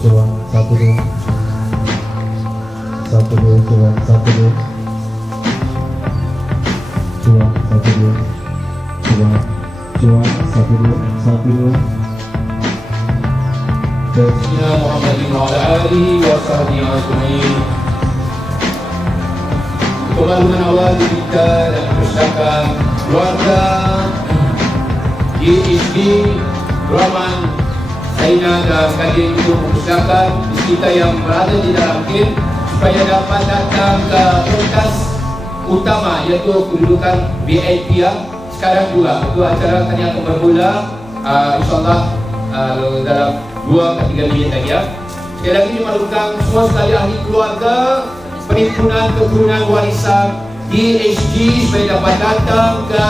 Cuan 1 2 1 2 Cuan 1 2 Cuan 1 2 Cuan 1 2 1 2 Sayyidina Muhammadin wa ala alihi wa sahbihi ajma'in. Pembangunan awal kita dan perpustakaan keluarga GSD Rahman Zainal dan kadir itu perpustakaan kita yang berada di dalam tim supaya dapat datang ke pentas utama iaitu kedudukan VIP ya. Sekarang juga itu acara tadi akan bermula insyaAllah dalam 2 ke 3 minit lagi ya. Sekali lagi dimaklumkan semua sekali ahli keluarga Perhimpunan Keturunan Warisan DHG supaya dapat datang ke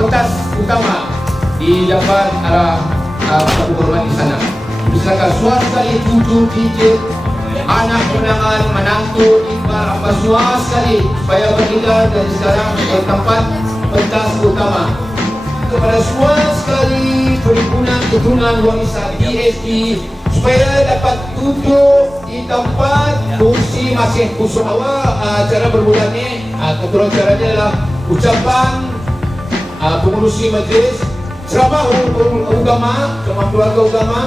pentas utama di depan arah Prabu Hormat di sana. Misalkan semua sekali tujuh digit anak menangan menantu ikhbar apa semua sekali supaya bertinggal dari sekarang ke tempat pentas utama. Kepada semua sekali Perhimpunan Keturunan Warisan DHG supaya dapat duduk di tempat kursi masih kosong awal. Cara bermula ni ketua caranya adalah ucapan pengurusi majlis ceramah agama, ceramah keluarga agama.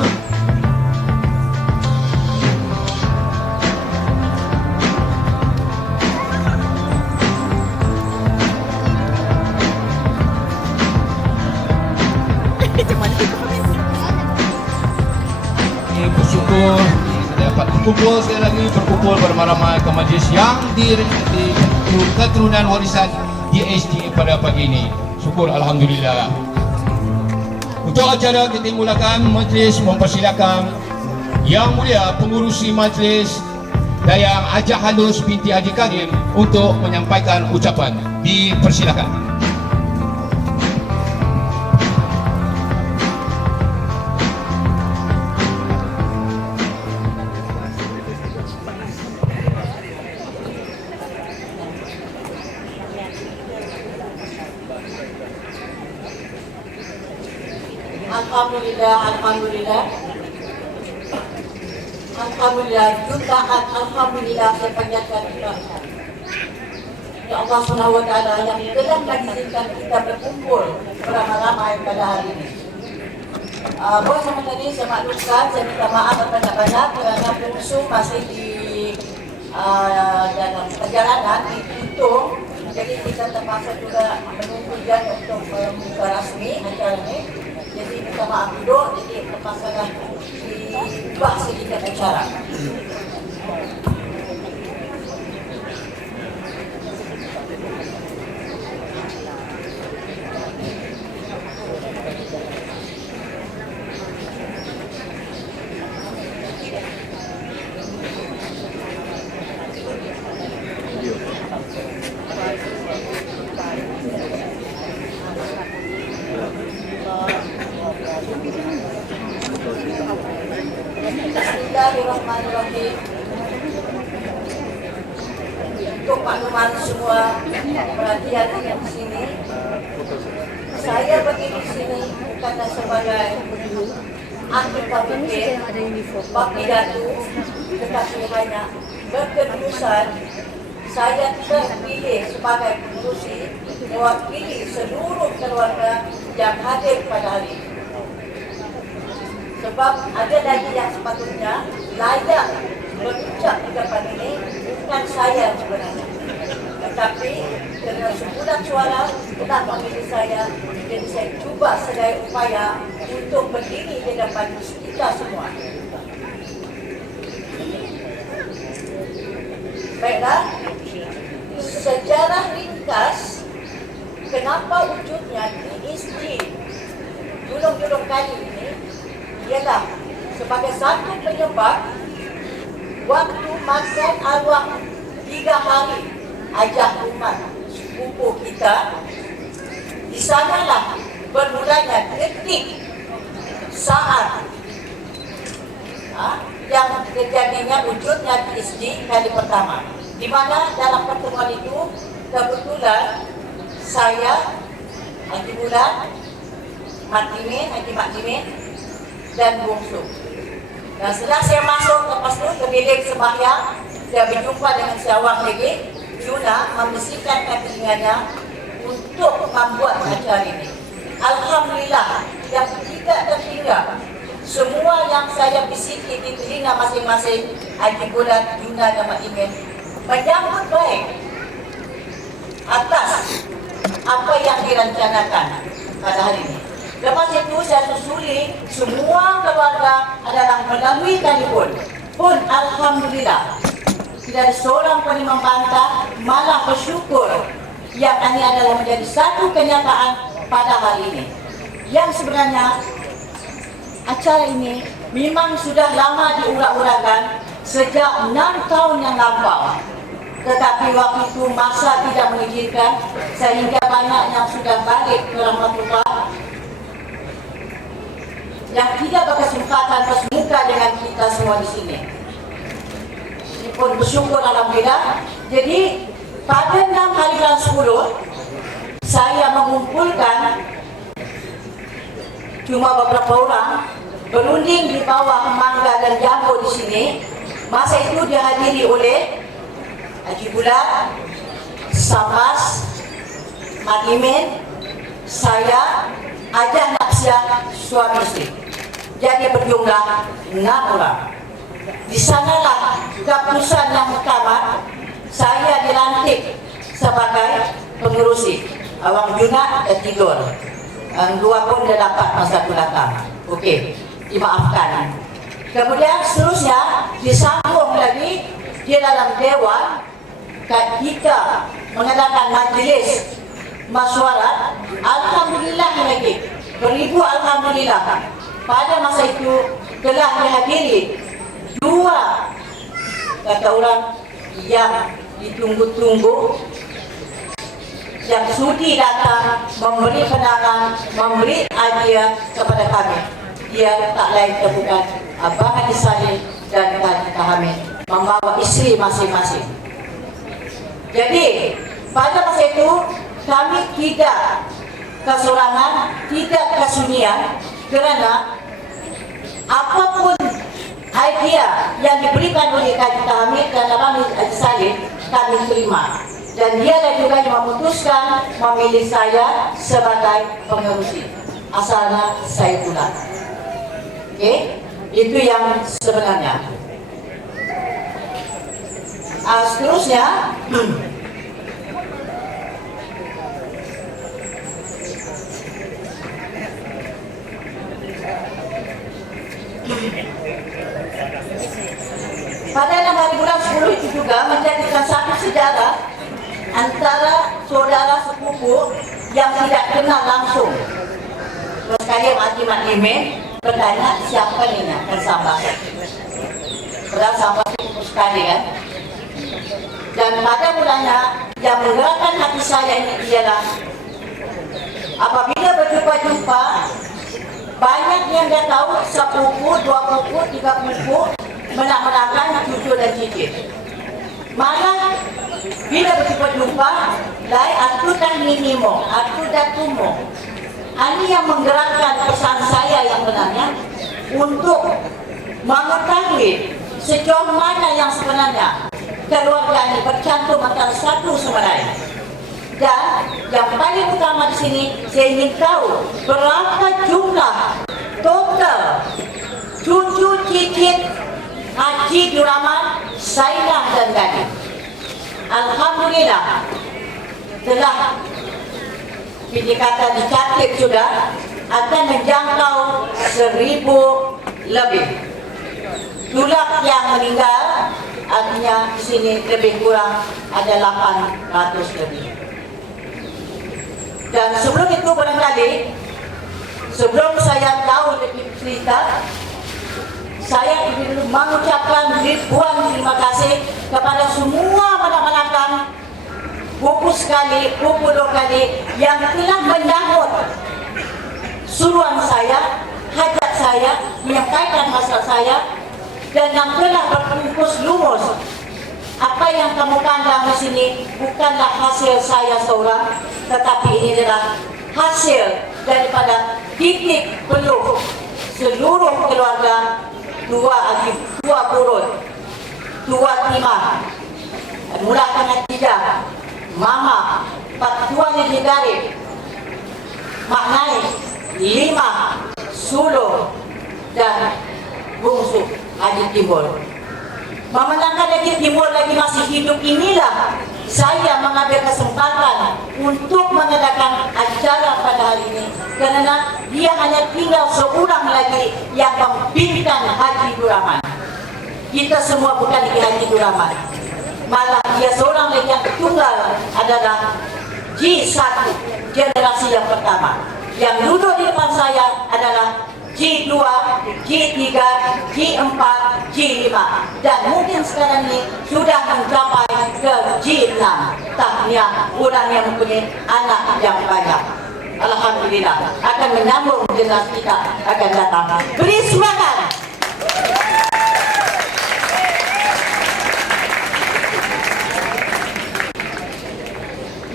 Bersyukur dapat berkumpul sekali lagi, berkumpul beramai-ramai ke majlis yang di Keturunan Warisan DHG pada pagi ini. Syukur alhamdulillah. Untuk acara kita mulakan majlis, mempersilakan Yang Mulia Pengurusi Majlis Dayang Hajah Halus binti Haji Karim untuk menyampaikan ucapan. Dipersilakan. Alhamdulillah, jutaan alhamdulillah saya panjatkan kita. Ya Allah Subhanahu wa taala yang telah mengizinkan kita berkumpul beramai-ramai pada hari ini. Bos sama tadi saya maklumkan, saya minta maaf banyak-banyak kerana pengusul masih di dalam perjalanan di Pintu. Jadi kita terpaksa juga menunggu dia untuk membuka rasmi acara ini. Jadi minta maaf dulu, jadi terpaksa dibuat sedikit acara. Bismillahirrahmanirrahim. Untuk makluman semua perhatian yang di sini, saya berdiri di sini bukan sebagai anggota pemimpin, bakti datu, tetapi hanya berkeputusan saya terpilih sebagai pengurusi mewakili seluruh keluarga yang hadir pada hari ini. Sebab ada lagi yang sepatutnya layak berucap di depan ini bukan saya sebenarnya. Tetapi kerana sebulan suara telah memilih saya, jadi saya cuba sedaya upaya untuk berdiri di depan kita semua. Baiklah, sejarah ringkas kenapa wujudnya DHG julung-julung kali ini ialah sebagai satu penyebab waktu makan arwah 3 hari Hajah Umat sepupu kita, di sanalah bermulanya detik saat yang terjadinya wujudnya DHG kali pertama, di mana dalam pertemuan itu kebetulan saya, Haji Bulan, Haji Mak Timin dan Bungsu. Dan setelah saya masuk lepas itu ke bilik sembahyang, saya berjumpa dengan seorang lagi, Juna membersihkan kakinya untuk membuat acara ini. Alhamdulillah, yang tidak tertinggal, semua yang saya bisiki di telinga masing-masing, Haji Bulat, Juna dan Mak Imin menyambut baik atas apa yang direncanakan pada hari ini. Lepas itu saya susuli semua keluarga adalah melalui telefon. Pun Alhamdulillah tidak ada seorang pun yang membantah, malah bersyukur yang ini adalah menjadi satu kenyataan pada hari ini. Yang sebenarnya acara ini memang sudah lama diurak-urakan sejak 6 tahun yang lampau. Tetapi waktu itu masa tidak mengizinkan sehingga banyak yang sudah balik ke rahmatullah yang tidak berkesempatan bersemuka dengan kita semua di sini. Ini pun bersyukur alhamdulillah. Jadi pada 6 hari bulan 10 saya mengumpulkan cuma beberapa orang berunding di bawah mangga dan jambu di sini. Masa itu dihadiri oleh Haji Bulat, Sabas, Mak Imin, saya, Ajah Naksia, suami istri. Jadi berjumlah 6 orang. Di sanalah keputusan yang pertama, saya dilantik sebagai pengurusi. Awang Juna dan tidur. Yang dua pun dah dapat masa tu datang. Okey, dimaafkan. Kemudian seterusnya disambung lagi di dalam dewan kita mengadakan majlis masyarakat. Alhamdulillah lagi beribu alhamdulillah pada masa itu telah dihadiri 2 kata orang yang ditunggu-tunggu yang sudi datang memberi penangan, memberi hadiah kepada kami. Dia tak lain bukan Abang Haji Salim dan Haji Hamid membawa isteri masing-masing. Jadi pada masa itu kami tidak kesorangan, tidak kesunyian, kerana apapun idea yang diberikan oleh Haji Hamid dan Abang Haji Salim kami terima. Dan dia juga yang memutuskan memilih saya sebagai pengerusi. Asalnya saya pula. Okey, itu yang sebenarnya. Seterusnya, pada 6 hari bulan 10 itu juga menjadikan satu sejarah antara saudara sepupu yang tidak kenal langsung. Terus kali Mak Imin bertanya siapa ni nak Sabah. Padahal Sabah itu sekali kan. Dan pada mulanya yang menggerakkan hati saya ini ialah apabila berjumpa-jumpa banyak yang dah tahu sepupu, 2 pupu, 3 pupu menak-menakkan cucu dan cicit. Malah bila berjumpa-jumpa lai aku dan minimo, aku dan tumo. Ini yang menggerakkan pesan saya yang benarnya untuk mengetahui sejauh mana yang sebenarnya keluarga ini bercantum antara satu sama lain. Dan yang paling utama di sini saya ingin tahu berapa jumlah total cucu cicit Haji Duraman, Sainah dan Gadi. Alhamdulillah telah dikata dicatat sudah akan menjangkau 1000 lebih. Jumlah yang meninggal artinya di sini lebih kurang ada 800 lebih. Dan sebelum itu barangkali sebelum saya tahu lebih cerita, saya ingin mengucapkan ribuan terima kasih kepada semua anak-anak buku sekali, buku 2 kali yang telah menyambut suruhan saya, hajat saya, menyampaikan masalah saya, dan yang telah berkumpul lumus. Apa yang kamu pandang di sini bukanlah hasil saya seorang, tetapi ini adalah hasil daripada titik peluh seluruh keluarga dua purut, dua timah, mula dengan tiga, mama, patuan yang digarip, maknai, lima, sulung, dan bungsu Haji Timbul. Memenangkan Haji Timbul lagi masih hidup inilah saya mengambil kesempatan untuk mengadakan acara pada hari ini, karena dia hanya tinggal seorang lagi yang membimbingkan Haji Duraman. Kita semua bukan lagi Haji Duraman, malah dia seorang lagi yang tunggal adalah J1 generasi yang pertama. Yang duduk di depan saya adalah J2, J3, J4, J5, dan mungkin sekarang ini sudah mencapai ke J6. Tahniah orang yang mempunyai anak yang banyak. Alhamdulillah akan menyambung generasi kita akan datang. Beri semangat.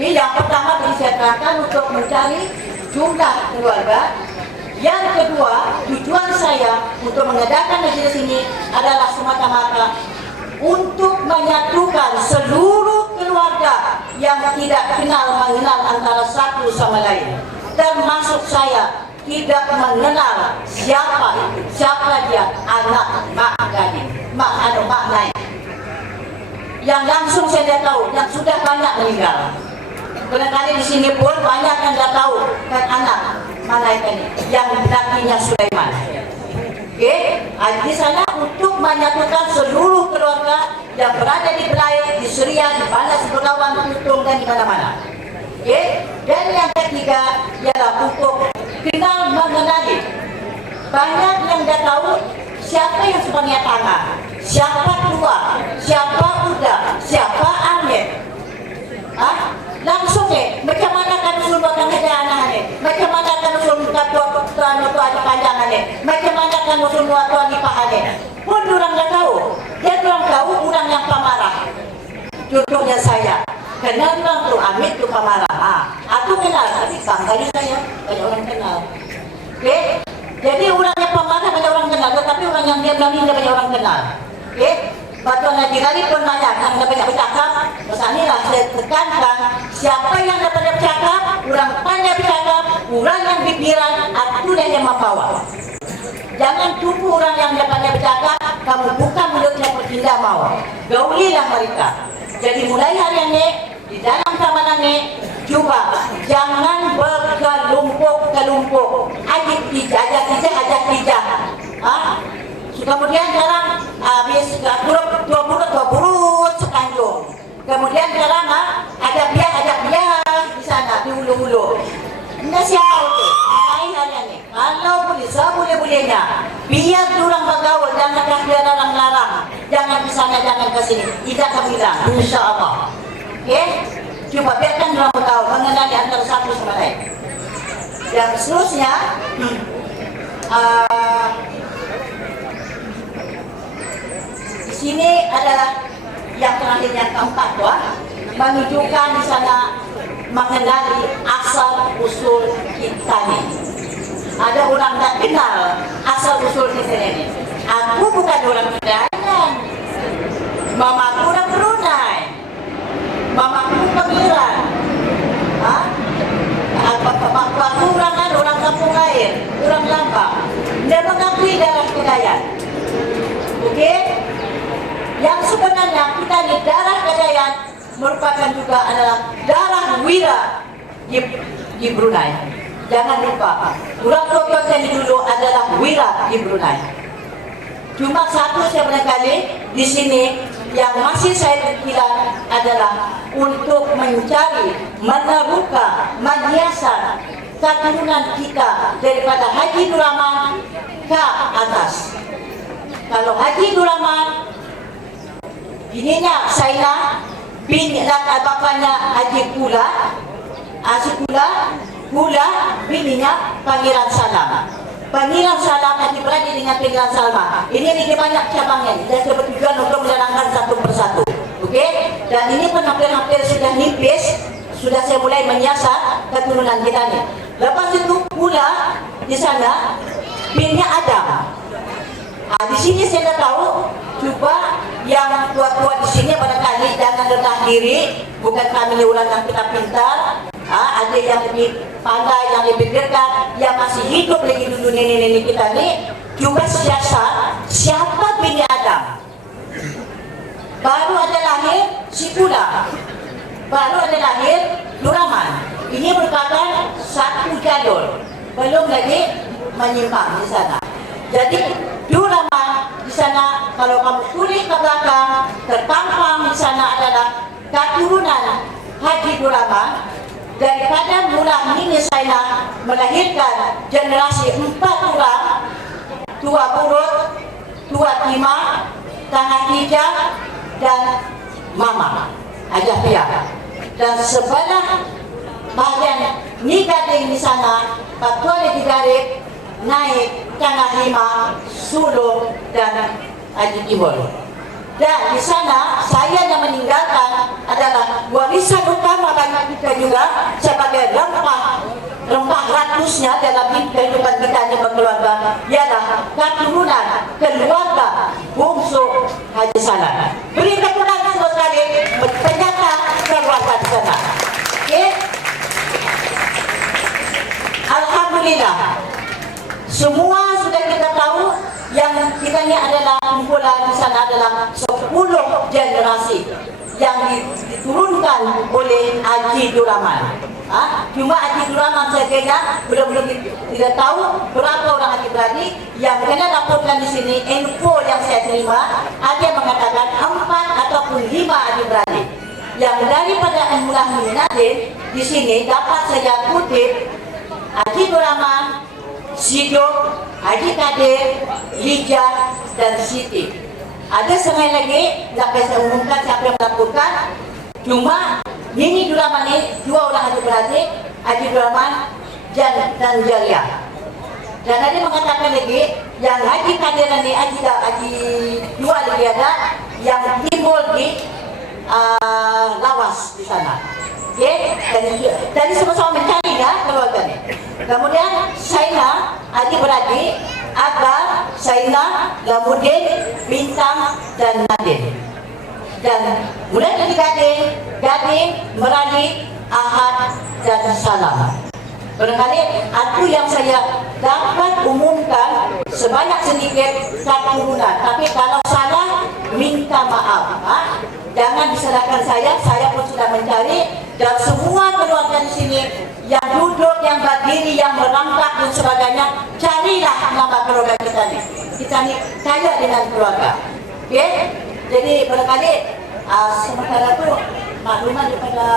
Ini yang pertama beri saya terangkan untuk mencari jumlah keluarga. Yang kedua, tujuan saya untuk mengadakan majelis ini adalah semata-mata untuk menyatukan seluruh keluarga yang tidak mengenal antara satu sama lain. Termasuk saya tidak mengenal siapa itu, siapa dia, anak, mak, gading, mak naik. Yang langsung saya tidak tahu, yang sudah banyak meninggal. Barangkali di sini pun banyak yang tidak tahu kan anak malaikat ini, yang lakinya Sulaiman. Oke, di sana untuk menyatukan seluruh keluarga yang berada di Belait, di Serian, di Balas, Begawan, Putung, dan di mana-mana. Oke, dan yang ketiga ialah untuk kenal mengenali. Banyak yang tidak tahu siapa yang sebenarnya tangan, siapa tua, siapa uda, siapa Amir. Langsung macam mana kan usul buat anak ni, macam mana kan usul tuan di panjangan ni, macam mana kan usul tuan di paha ni. Pun orang tak tahu. Dia orang tahu orang yang pemarah. Contohnya saya, kenal orang tu Amit tu pemarah. Aku kenal, tapi bangga saya banyak orang kenal. Okay? Jadi orang yang pemarah banyak orang kenal, tetapi orang yang diam ini banyak orang kenal. Okay? Batuan Haji Ghali pun banyak yang banyak bercakap. Misalnya saya tekankan siapa yang dapat bercakap, orang pandai bercakap, orang yang pikiran, itulah yang membawa. Jangan tunggu orang yang dapat bercakap, kamu buka mulutnya bertindak mau. Gaulilah mereka. Jadi mulai hari ini di dalam taman ini cuba jangan berkelumpuk. Ajak tijak. Kemudian sekarang habis dua puluh sekanjung. Kemudian sekarang ada biar di sana di ulu-ulu. Ini siapa itu? Ini kalau boleh, seboleh-bolehnya biar orang bergaul, jangan dia larang-larang, jangan di sana, jangan ke sini. Tidak akan bilang, insya Allah. Oke? Coba biarkan orang bergaul, mengenali antara satu sama lain. Yang seterusnya, di sini adalah yang terakhir, yang keempat, menunjukkan di sana mengenali asal usul kita ini. Ada orang tak kenal asal usul kita ini. Aku bukan orang Kedayan, mamaku orang Brunei, mamaku Pengiran, bapakku orang kampung air, orang Lambang. Dia mengakui darah Kedayan. Oke? Yang sebenarnya kita ini darah Kedayan merupakan juga adalah darah Wira di Brunei. Jangan lupa, orang tua kami dulu adalah Wira di Brunei. Cuma satu sebenarnya di sini yang masih saya pikiran adalah untuk mencari, meneruka, menyiasat keturunan kita daripada Haji Duraman ke atas. Kalau Haji Duraman bininya Saina, bapaknya Haji Pula, bininya Pangeran Salam. Pangeran Salam Haji berada dengan Pangeran Salma. Ini banyak cabangnya. Saya bertujuan untuk menerangkan satu persatu. Oke? Dan ini pun hampir-hampir sudah nipis. Sudah saya mulai menyiasat keturunan kita ini. Lepas itu Pula di sana bininya Adam. Di sini saya tahu, coba yang tua-tua di sini barangkali jangan rendah diri, bukan kami ni orang yang kita pintar. Ada yang lebih pandai, yang lebih dekat, yang masih hidup lagi dulu nenek-nenek kita ni. Coba siasat siapa bini Adam. Baru ada lahir si Kula, baru ada lahir Duraman. Ini merupakan satu jalur, belum lagi menyimpang di sana. Jadi Duraman di sana, kalau kamu tulis ke belakang, terpampang di sana adalah keturunan Haji Duraman. Daripada mula Nini Saina melahirkan generasi 4 orang, Tua Burut, Tua Timah, Tanah Hijau, dan Mama Ajah Pia. Dan sebelah bahagian Ni Gading di sana, Patuali Digarip, naik Tanah Lima, Sulu, dan Haji Timur. Dan di sana saya yang meninggalkan adalah warisan utama bagi kita juga sebagai rempah ratusnya dalam kehidupan kita yang berkeluarga, ialah keturunan keluarga bungsu Haji Sanan. Beri keturunan sekali ternyata keluarga di sana. Okay? Alhamdulillah, semua sudah kita tahu. Yang kita ni adalah kumpulan di sana adalah 10 generasi yang diturunkan oleh Haji Duraman. Cuma Haji Duraman saja belum tidak tahu berapa orang adik-beradik yang kena laporkan di sini. Info yang saya terima ada yang mengatakan 4 ataupun 5 adik-beradik. Yang daripada Mullah Minatin di sini dapat saya kutip Haji Duraman, Sidok, Haji Kadir, Hijah, dan Siti. Ada setengah lagi, tak saya umumkan siapa yang melakukan. Cuma Nini Duraman ini 2 orang adik-beradik, Haji Duraman dan Jalia. Dan ada mengatakan lagi, yang Haji Kadir ini, Haji 2 lagi ada, yang timbul di Lawas di sana. Okay? Dan sama-sama mencari keluarga ini. Kemudian Saina, adik-beradik, Agar, Saina, Lamudin, Bintang, dan Nadin. Dan mulai dari Gading, Merani, Ahad, dan Salam. Barangkali itu yang saya dapat umumkan sebanyak sedikit keturunan. Tapi kalau salah, minta maaf. Jangan disalahkan saya pun sudah mencari. Dan semua keluarga di sini yang duduk, yang berdiri, yang merangkak dan sebagainya, carilah nama keluarga kita ni. Kita ni kaya dengan keluarga. Okay? Jadi barangkali sementara itu maklumat daripada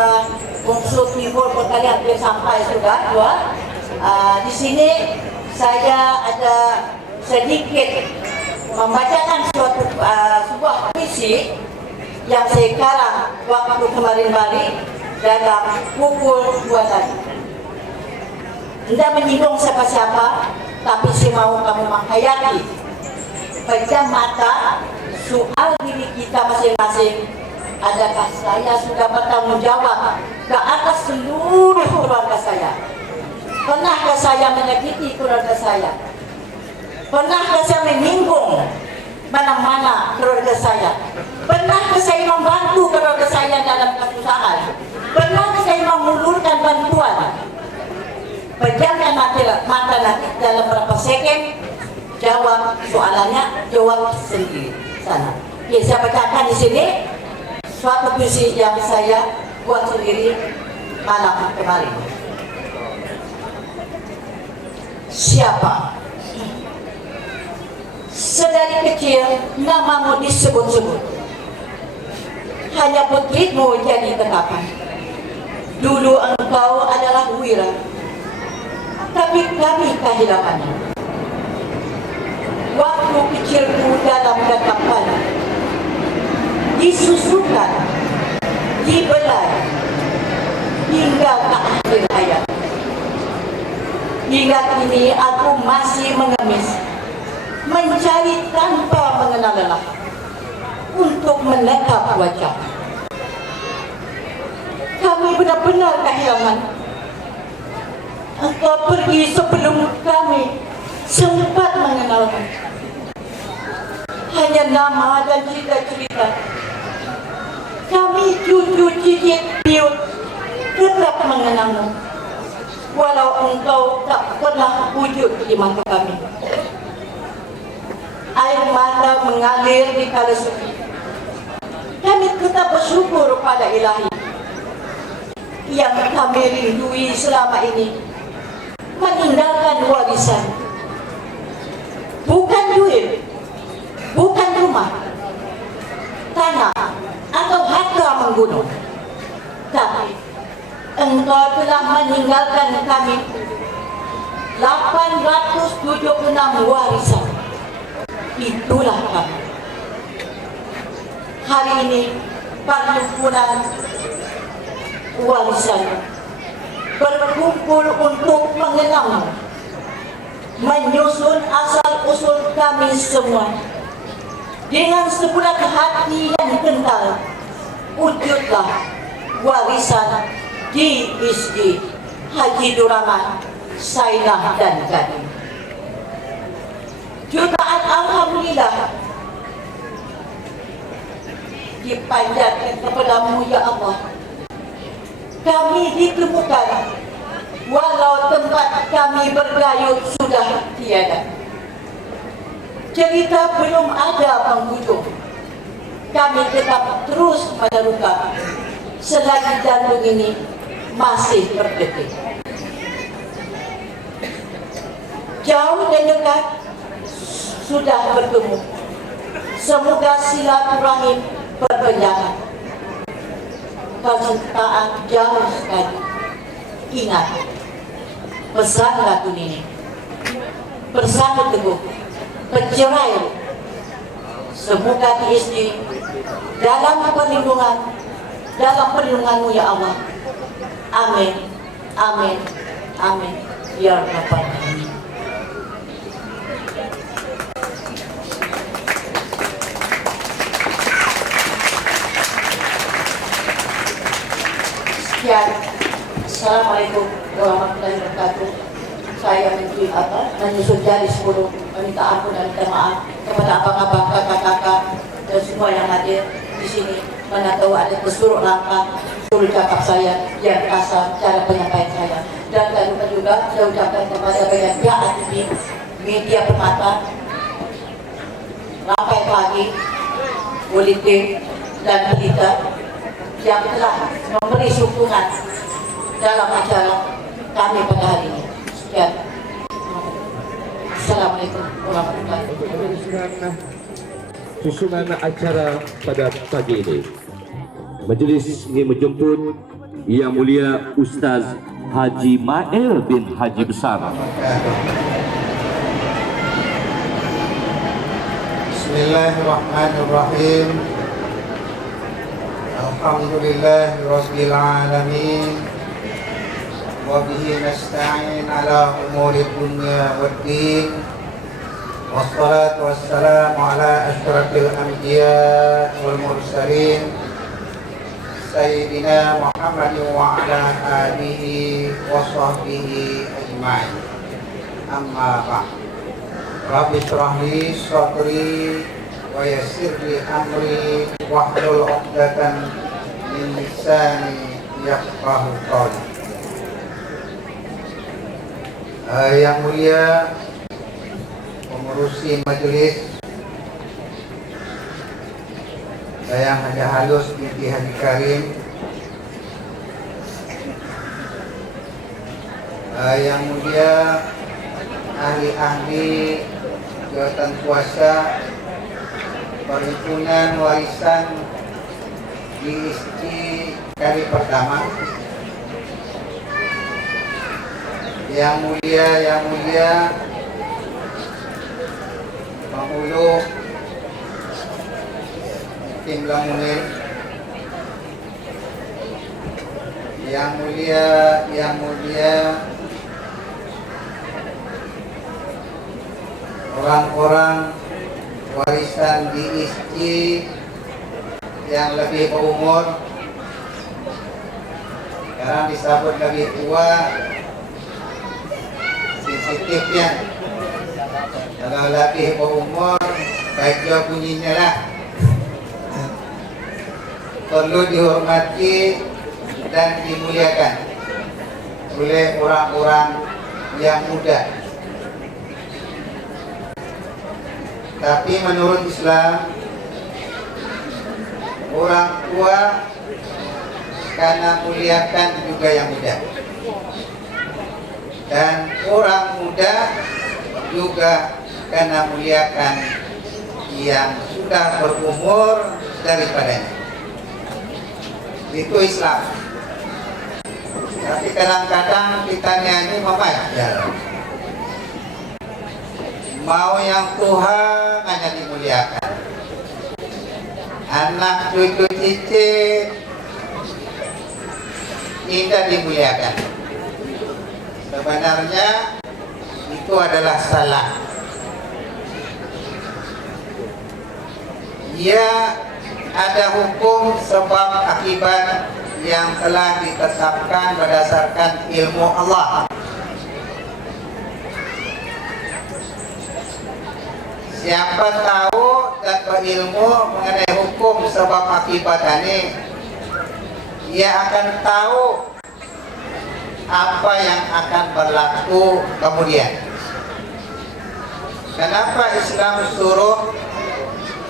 Bungsu Timur barangkali hampir sampai sudah. Di sini saya ada sedikit membacakan sebuah puisi yang saya karang waktu kemarin-kemarin dalam pukul 2 tadi. Tidak menyinggung siapa-siapa, tapi saya mau kamu menghayati pejam mata soal diri kita masing-masing. Adakah saya sudah bertanggung jawab ke atas seluruh keluarga saya? Pernahkah saya menyakiti keluarga saya? Pernahkah saya menyinggung mana-mana keluarga saya? Pernahkah saya membantu keluarga saya dalam kesusahan? Pernahkah saya mengulurkan bantuan? Pejamkan mata nanti dalam beberapa second, jawab soalannya, jawab sendiri sana. Ya, saya bacakan di sini suatu puisi yang saya buat sendiri malam kemarin. Siapa? Sedari kecil namamu disebut-sebut, hanya putrimu jadi terapan. Dulu engkau adalah Wira, tapi kami kehilangannya. Waktu kecilku dalam gatapan, disusukan, dibelai, hingga ke akhir hayat. Hingga kini aku masih mengemis, mencari tanpa mengenal lelah, untuk menatap wajah. Kami benar-benar kehilangan. Engkau pergi sebelum kami sempat mengenalmu. hanya nama dan cerita-cerita. Kami cucu cicit piut tetap mengenangmu, walau engkau tak pernah wujud di mata kami. Air mata mengalir di kala sepi. Kami tetap bersyukur pada Ilahi yang kami rindui selama ini, meninggalkan warisan. Bukan duit, bukan rumah, tanah, atau harta menggunung, tapi engkau telah meninggalkan kami 876 warisan. Itulah kami. Hari ini perhimpunan warisan berkumpul untuk mengenang, menyusun asal-usul kami semua. Dengan sebulat hati yang kental, wujudlah warisan DSD Haji Duraman, Sainah dan Gading. Jutaan alhamdulillah dipanjatkan kepadamu ya Allah. Kami ditemukan walau tempat kami bergayut sudah tiada. Cerita belum ada penghujung. Kami tetap terus menerukan selagi jantung ini masih berdetik. Jauh dan dekat sudah bertemu. Semoga silaturahim berbenyakan. Percintaan jauh sekali. Ingat pesan Ratu Nini, bersama teguh, bercerai. Semoga DSD dalam perlindunganmu ya Allah. Amin, amin, amin. Ya Rabbal Alamin. Sekian. Assalamualaikum warahmatullahi wabarakatuh. Saya menyusun jari 10, meminta ampun dan minta maaf kepada abang-abang, kakak-kakak dan semua yang hadir di sini. Mana tahu ada kesuruk langkah, suruh cakap saya yang kasar cara penyampaian saya. Dan tak lupa juga saya ucapkan kepada banyak pihak ATV, media permata, Rampai Pagi, Politik dan Berita yang telah memberi sokongan dalam acara kami pada hari ini. Sekian. Assalamualaikum warahmatullahi wabarakatuh. Susunan acara pada pagi ini, majelis ingin menjemput Yang Mulia Ustaz Haji Mail bin Haji Besar. Bismillahirrahmanirrahim. Alhamdulillahirabbil alamin. Wa bihi nasta'in ala umuri dunya waddin. Wassalatu wassalamu ala asyrafil anbiya wal mursalin Sayyidina Muhammadin wa ala alihi wa sahbihi ajma'in. Amma ba'd. Rabbi shrah li sadri wa yassir li amri wahlul 'uqdatam min lisani yafqahu qawli. Yang mulia pengurusi majelis, Dayang Haji Halus binti Haji Karim, yang mulia ahli-ahli jabatan kuasa perhimpunan warisan DSD kali pertama, yang mulia penghulu tim Lamunir, yang mulia orang-orang warisan DSD yang lebih berumur, sekarang disebut lebih tua, sensitifnya. Kalau lebih berumur baik juga bunyinya lah, perlu dihormati dan dimuliakan oleh orang-orang yang muda. Tapi menurut Islam, orang tua karena muliakan juga yang muda, dan orang muda juga karena muliakan yang sudah berumur daripadanya. Itu Islam. Tapi kadang-kadang kita nyanyi memajar, mau yang Tuhan hanya dimuliakan, anak cucu cicit tidak dimuliakan. Sebenarnya itu adalah salah. Ya, ada hukum sebab akibat yang telah ditetapkan berdasarkan ilmu Allah. Siapa tahu dan berilmu mengenai hukum sebab akibat ini, ia akan tahu apa yang akan berlaku kemudian. Kenapa Islam suruh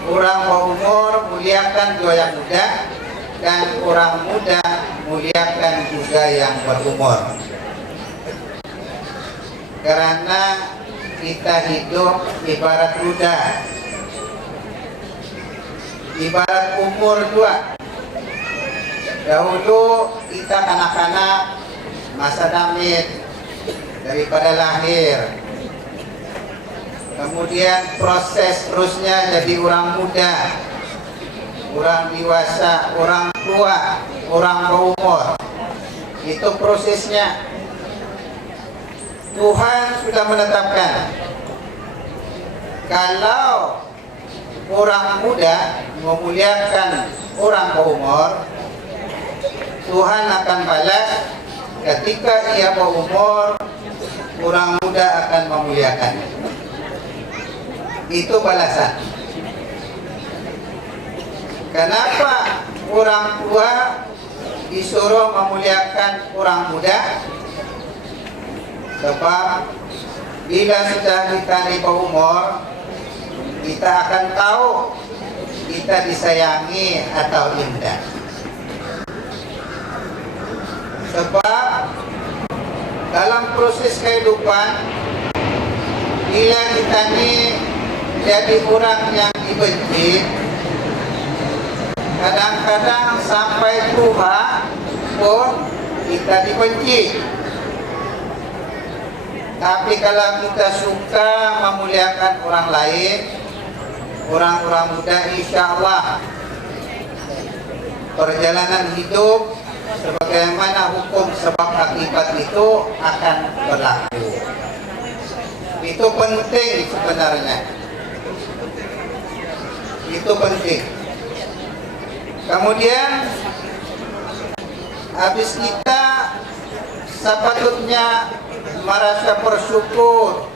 orang berumur muliakan juga yang muda, dan orang muda muliakan juga yang berumur? Karena kita hidup ibarat kuda, ibarat umur dua. Dahulu kita kanak-kanak, masa damit daripada lahir. Kemudian proses terusnya jadi orang muda, orang dewasa, orang tua, orang berumur. Itu prosesnya. Tuhan sudah menetapkan kalau orang muda memuliakan orang berumur, Tuhan akan balas ketika ia berumur, orang muda akan memuliakannya. Itu balasan. Kenapa orang tua disuruh memuliakan orang muda? Sebab bila sudah kita di berumur, kita akan tahu kita disayangi atau tidak. Sebab dalam proses kehidupan, bila kita ini jadi orang yang dibenci, kadang-kadang sampai tua pun kita dibenci. Tapi kalau kita suka memuliakan orang lain, orang-orang muda, insya Allah perjalanan hidup sebagaimana hukum sebab akibat itu akan berlaku. Itu penting sebenarnya. Itu penting. Kemudian habis kita sepatutnya merasa bersyukur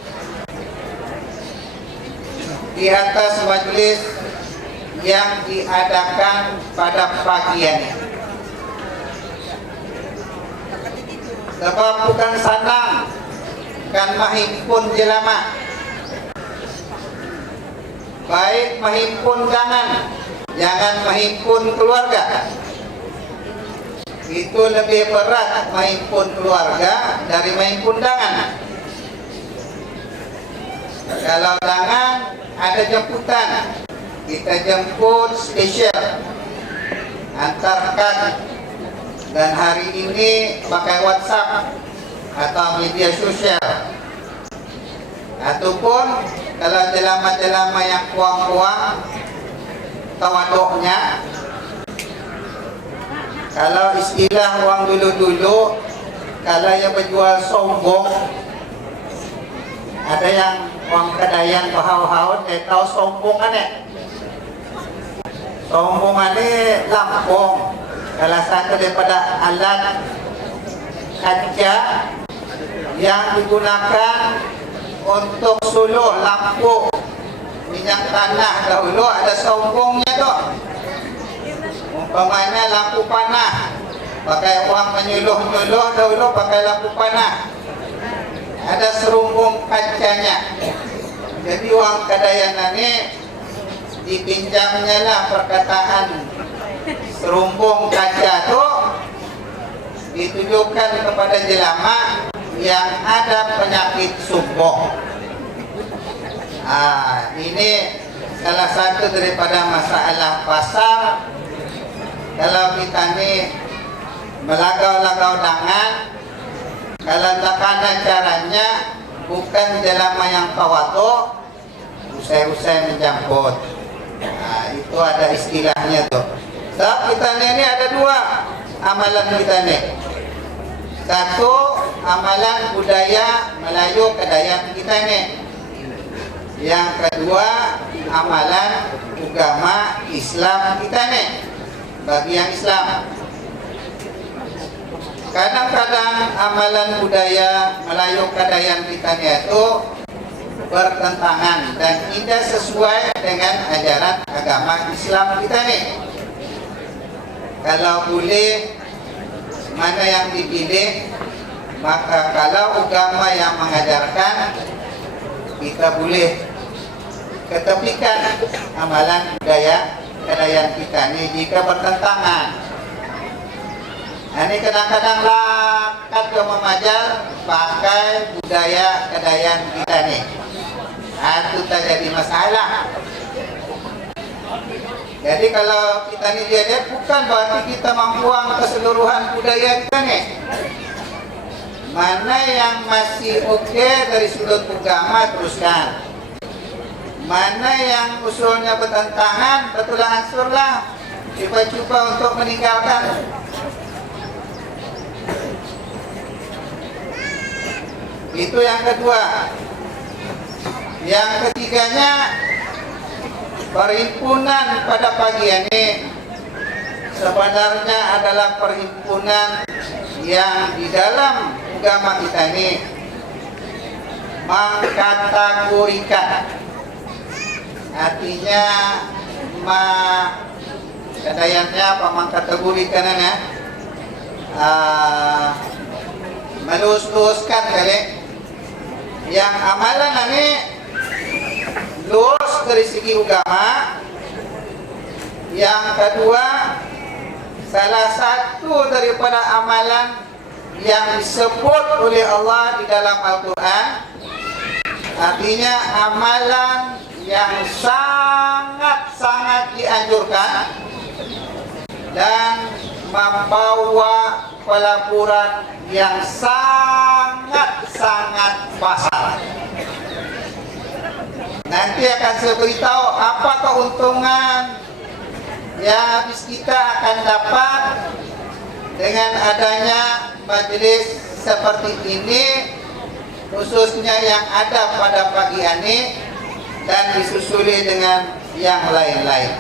di atas majelis yang diadakan pada pagi ini. Sebab bukan senang kan menghimpun jelema, baik menghimpun jangan menghimpun keluarga. Itu lebih berat menghimpun keluarga dari menghimpun dangan. Kalau dangan ada jemputan, kita jemput spesial, antarkan, dan hari ini pakai WhatsApp atau media sosial. Ataupun kalau jelama-jelama yang kuang-kuang, tawaduknya, kalau istilah orang dulu-dulu, kalau yang berjual sombong, ada yang orang Kedayan berhaut-haut, dia tahu sombong aneh. Sombong aneh lampung, salah satu daripada alat kaca yang digunakan untuk suluh lampu minyak tanah dahulu ada sombongnya tuh. Umpamanya lampu panah, pakai uang menyuluh-nyuluh dahulu pakai lampu panah. Ada serumpung kacanya. Jadi uang Kadayan ini dipinjamnya lah perkataan serumpung kaca tuh ditujukan kepada jelama yang ada penyakit sumbong. Ini salah satu daripada masalah pasar. Kalau kita nih melagau-lagau dangan, kalau tak ada caranya, bukan jelama yang tawadhu, usai-usai menjemput. Itu ada istilahnya tuh. Sebab kita ini ada dua amalan kita nih. Satu, amalan budaya Melayu Kadayan kita nih. Yang kedua, amalan agama Islam kita nih. Bagi yang Islam, kadang-kadang amalan budaya Melayu Kadayan kita itu bertentangan dan tidak sesuai dengan ajaran agama Islam kita nih. Kalau boleh, mana yang dipilih, maka kalau agama yang mengajarkan, kita boleh ketepikan amalan budaya Kadayan kita ini jika bertentangan. Ini kadang-kadang lakat ke memajar pakai budaya Kadayan kita nih. Itu tak jadi masalah. Jadi kalau kita ini lihat bukan berarti kita membuang keseluruhan budaya kita nih. Mana yang masih oke dari sudut agama teruskan. Mana yang usulnya bertentangan, betul ansurlah. Cuba-cuba untuk meninggalkan. Itu yang kedua. Yang ketiganya, perhimpunan pada pagi ini sebenarnya adalah perhimpunan yang di dalam agama kita ini mengkategorikan. Artinya Kadayannya apa mengkategorikan melus-luskan kali yang amalan ini lurus dari segi agama. Yang kedua, salah satu daripada amalan yang disebut oleh Allah di dalam Al-Quran, artinya amalan yang sangat-sangat dianjurkan dan membawa pelaburan yang sangat-sangat besar. Nanti akan saya beritahu apa keuntungan yang habis kita akan dapat dengan adanya majelis seperti ini, khususnya yang ada pada pagi ini dan disusuli dengan yang lain-lain.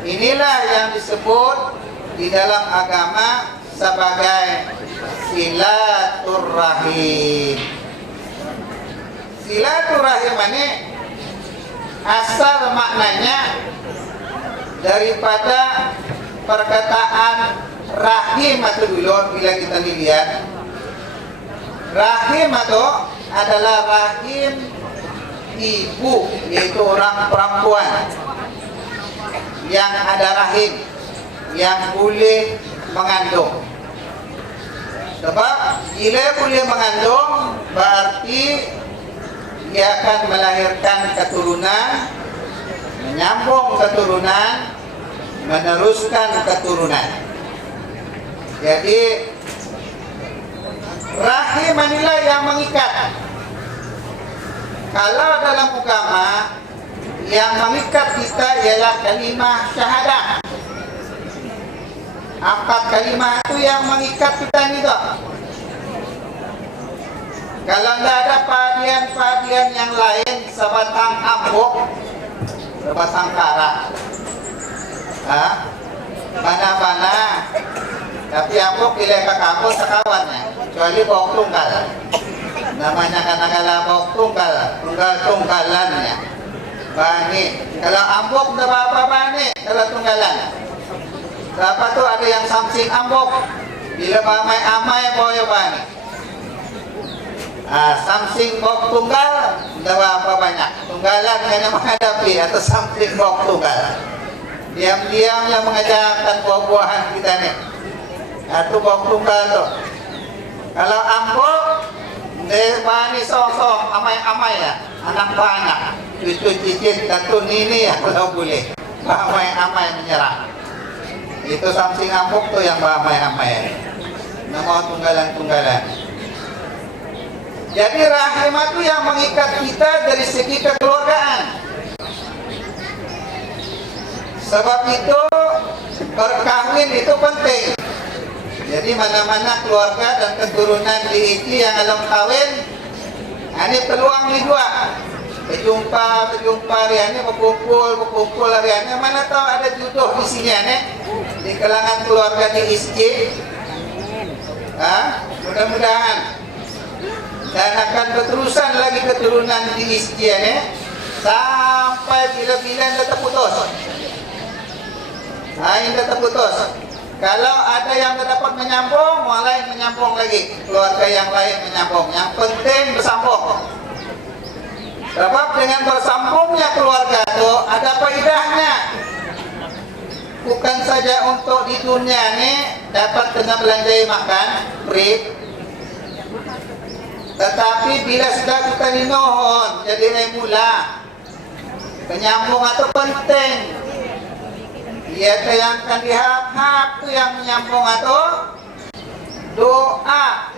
Inilah yang disebut di dalam agama sebagai silaturrahim. Silaturrahim ini asal maknanya daripada perkataan rahim atau dulu bila kita lihat. Rahim itu adalah rahim ibu, yaitu orang perempuan yang ada rahim, yang boleh mengandung. Sebab bila boleh mengandung berarti dia akan melahirkan keturunan, menyambung keturunan, meneruskan keturunan. Jadi rahim inilah yang mengikat. Kalau dalam agama yang mengikat kita ialah kalimah syahadah. Apa kalimah itu yang mengikat kita ni tu? Kalau tidak ada padian-padian yang lain, sebatang ambuk, sebatang karak, mana-mana. Tapi ambuk pilih ke kamu sekawannya, kecuali bawang tunggal. Namanya kadang-kadang bawang tunggal, tunggal-tunggalannya. Bani. Kalau ambok tak apa bani. Kalau tunggalan. Berapa tu ada yang samsing ambok. Bila amai boyo bani. Samsing bok tunggal tak apa banyak. Tunggalan hanya menghadapi atau samsing bok tunggal. Diam-diam yang mengajarkan buah-buahan kita ni. Itu bok tunggal tu. Kalau ambok, dia bani song-song, amai-amai ya. Anak banyak. Cucu cicit katu nini ya kalau boleh. Amai-amai menyerang. Itu samsing ambok tu yang amai-amai. Nama tunggalan-tunggalan. Jadi rahim itu yang mengikat kita dari segi kekeluargaan. Sebab itu berkahwin itu penting. Jadi mana-mana keluarga dan keturunan diisi yang alam kawin, ini peluang ni dua. Berjumpa hari ini, berkumpul hari ini. Mana tahu ada jodoh di sini ni, di kalangan keluarga di ISJ. Mudah-mudahan. Dan akan berterusan lagi keturunan di ISJ ni sampai bila-bila dah terputus. Ini dah terputus. Kalau ada yang dapat menyambung, orang lain menyambung lagi. Keluarga yang lain menyambung. Yang penting bersambung. Sebab dengan bersambungnya keluarga itu ada faedahnya. Bukan saja untuk di dunia ini dapat kena belanjai makan, free. Tetapi bila sudah kita dinohon, jadi mula. Penyambung itu penting. Ia tayangkan di hak tu yang menyambung itu doa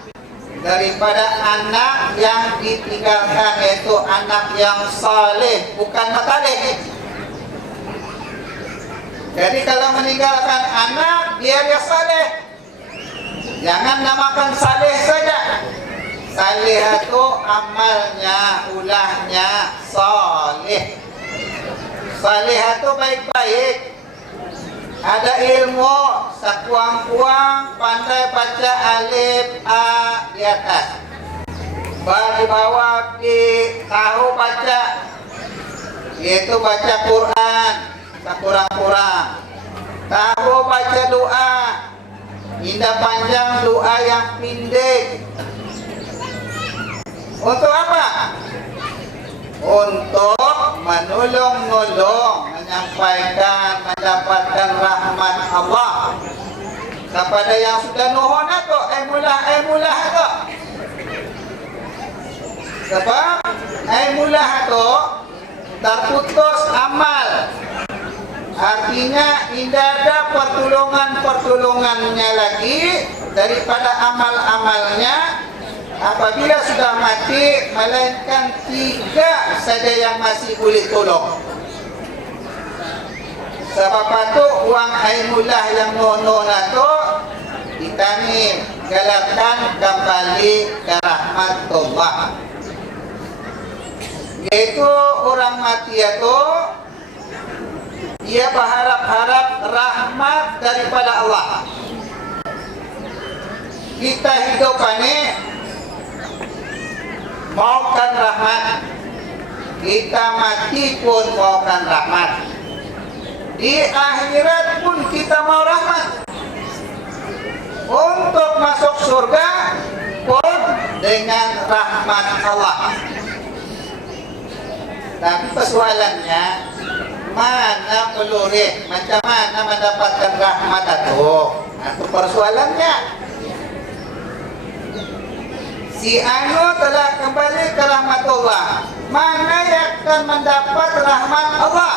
daripada anak yang ditinggalkan, yaitu anak yang saleh, bukan matalik. Jadi kalau meninggalkan anak, dia saleh. Jangan namakan saleh saja. Saleh itu amalnya, ulahnya saleh. Saleh itu baik-baik. Ada ilmu, sakuang-kuang, pandai baca alif a di atas. Di bawah tahu baca, yaitu baca Quran, kurang-kurang. Tahu baca doa, indah panjang doa yang pendek. Untuk apa? Untuk menolong-nolong, menyampaikan, mendapatkan rahmat Allah kepada yang sudah nuhun itu, mulah itu. Sebab mulah itu terputus amal. Artinya tidak ada pertolongannya lagi daripada amal-amalnya. Apabila sudah mati, melainkan 3 saja yang masih boleh tolong. Sebab itu uang aimulah yang nona itu kita ni galakkan kembali ke rahmat Allah. Yaitu orang mati itu dia berharap-harap rahmat daripada Allah. Kita hidup ini maukan rahmat, kita mati pun maukan rahmat. Di akhirat pun kita mau rahmat. Untuk masuk surga pun dengan rahmat Allah. Tapi persoalannya, mana pelurih, macam mana mendapatkan rahmat itu? Itu persoalannya. Si anu telah kembali ke rahmat Allah. Mana yang akan mendapat rahmat Allah?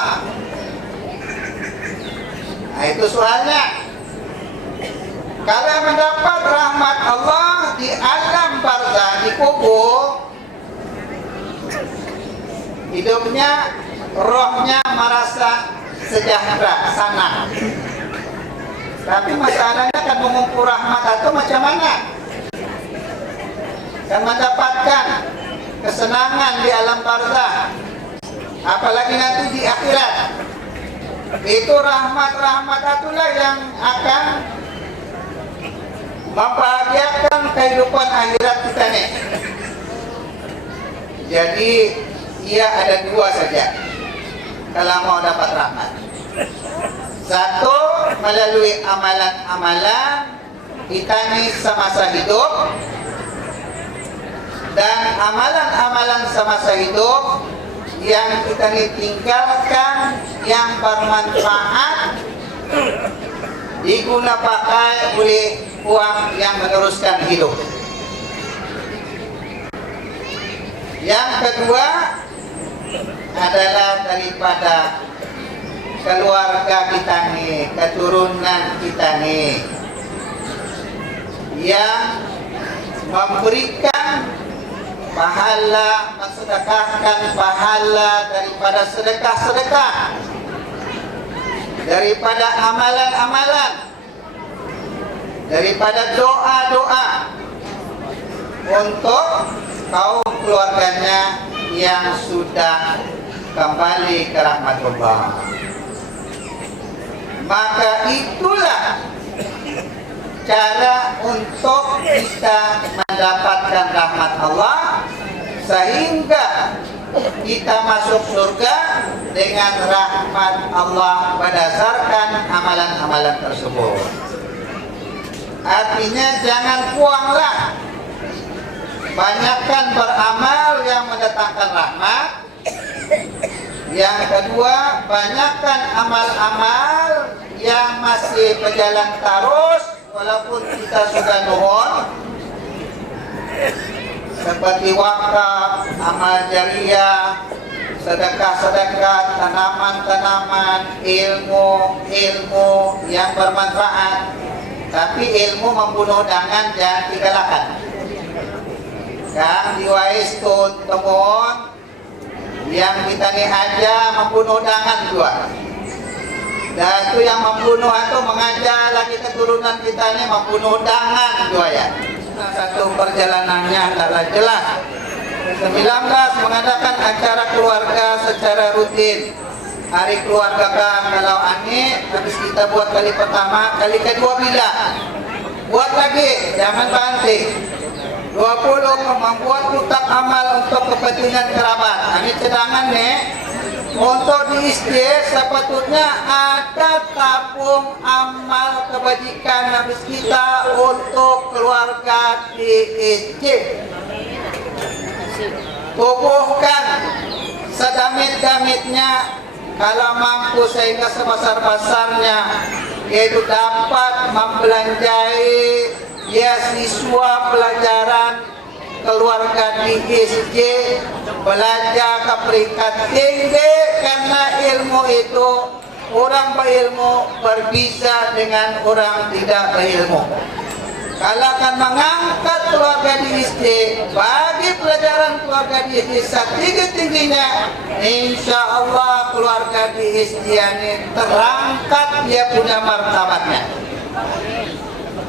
Nah, itu soalnya. Kalau mendapat rahmat Allah di alam barzah, di kubur, hidupnya, rohnya merasa sejahtera, sana. Tapi masalahnya kan mengumpul rahmat itu macam mana? Dan mendapatkan kesenangan di alam barzah, apalagi nanti di akhirat. Itu rahmat-rahmat itulah yang akan membahagiakan kehidupan akhirat kita nih. Jadi ia ada 2 saja. kalau mau dapat rahmat. Satu, melalui amalan-amalan kita ini semasa hidup, dan amalan-amalan semasa hidup yang kita ini tinggalkan yang bermanfaat diguna pakai oleh uang yang meneruskan hidup. Yang kedua adalah daripada keluarga kita nih, keturunan kita nih, yang memberikan pahala, mensedekahkan pahala daripada sedekah-sedekah, daripada amalan-amalan, daripada doa-doa untuk kaum keluarganya yang sudah kembali ke rahmat Allah. Maka itulah cara untuk kita mendapatkan rahmat Allah, sehingga kita masuk surga dengan rahmat Allah berdasarkan amalan-amalan tersebut. Artinya jangan buanglah, banyakkan beramal yang mendatangkan rahmat. Yang kedua, banyakkan amal-amal yang masih berjalan terus walaupun kita sudah nuhun, seperti wakaf, amal jariah, sedekah-sedekah, tanaman-tanaman, ilmu yang bermanfaat. Tapi ilmu membunuh dangan jangan tinggalkan. Kang diwais temuan yang kita ni aja membunuh dangan juga. Dan itu yang membunuh itu mengajar lagi keturunan kita ni membunuh dangan juga ya. Satu perjalanannya adalah jelas. 19 mengadakan acara keluarga secara rutin. Hari keluarga kan kalau aneh, habis kita buat kali pertama, kali kedua bila. Buat lagi, jangan banting. 20 membuat kotak amal untuk kepentingan kerabat. Ini cadangan nih. Untuk di SD sepatutnya ada tabung amal kebajikan habis kita untuk keluarga di SD. Tubuhkan sedamit-damitnya, kalau mampu sehingga sebesar-besarnya, yaitu dapat membelanjai siswa pelajaran keluarga di SD, belajar ke peringkat tinggi, karena ilmu itu orang berilmu berbeza dengan orang tidak berilmu. Kalau akan mengangkat keluarga di SD, bagi pelajaran keluarga di SD setinggi-tingginya, insya Allah keluarga di SD ini terangkat dia punya martabatnya.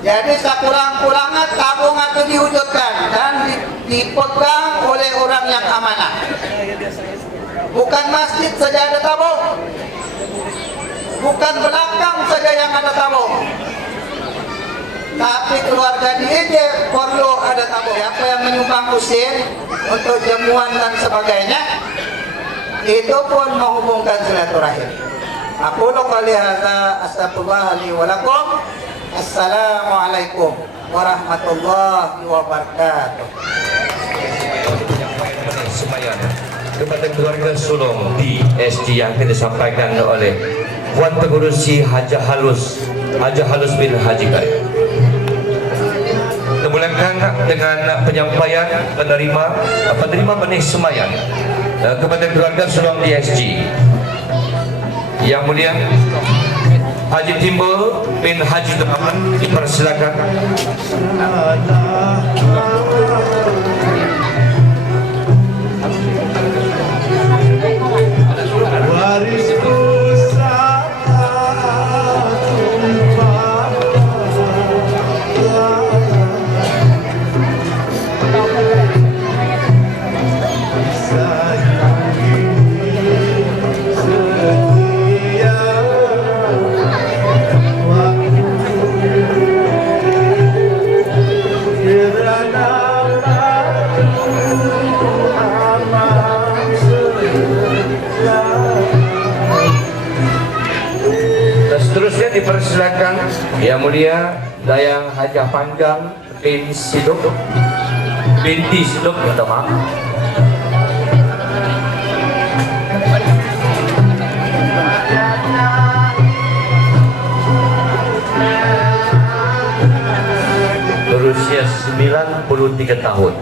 Jadi sekurang-kurangnya tabung itu diwujudkan dan dipegang oleh orang yang amanah. Bukan masjid saja ada tabung, bukan belakang saja yang ada tabung, tapi keluarga di ini perlu ada tabung. Apa yang menyumbang usin untuk jamuan dan sebagainya, itu pun menghubungkan silaturahim. Aku qouli hadza astaghfirullah li wa lakum. Assalamualaikum warahmatullahi wabarakatuh. Semayan kepada keluarga sulung di SD yang disampaikan oleh Puan Pengurusi Haji Halus bin Haji Kaya. Dimulakan dengan penyampaian penerima benih semayan kepada keluarga sulung di SD. Yang mulia Haji Timbul bin Haji Rahman dipersilakan. Kirana Seterusnya dipersilakan Yang Mulia Dayang Hajah Panjang binti Sidok, minta maaf. Berusia 93 tahun.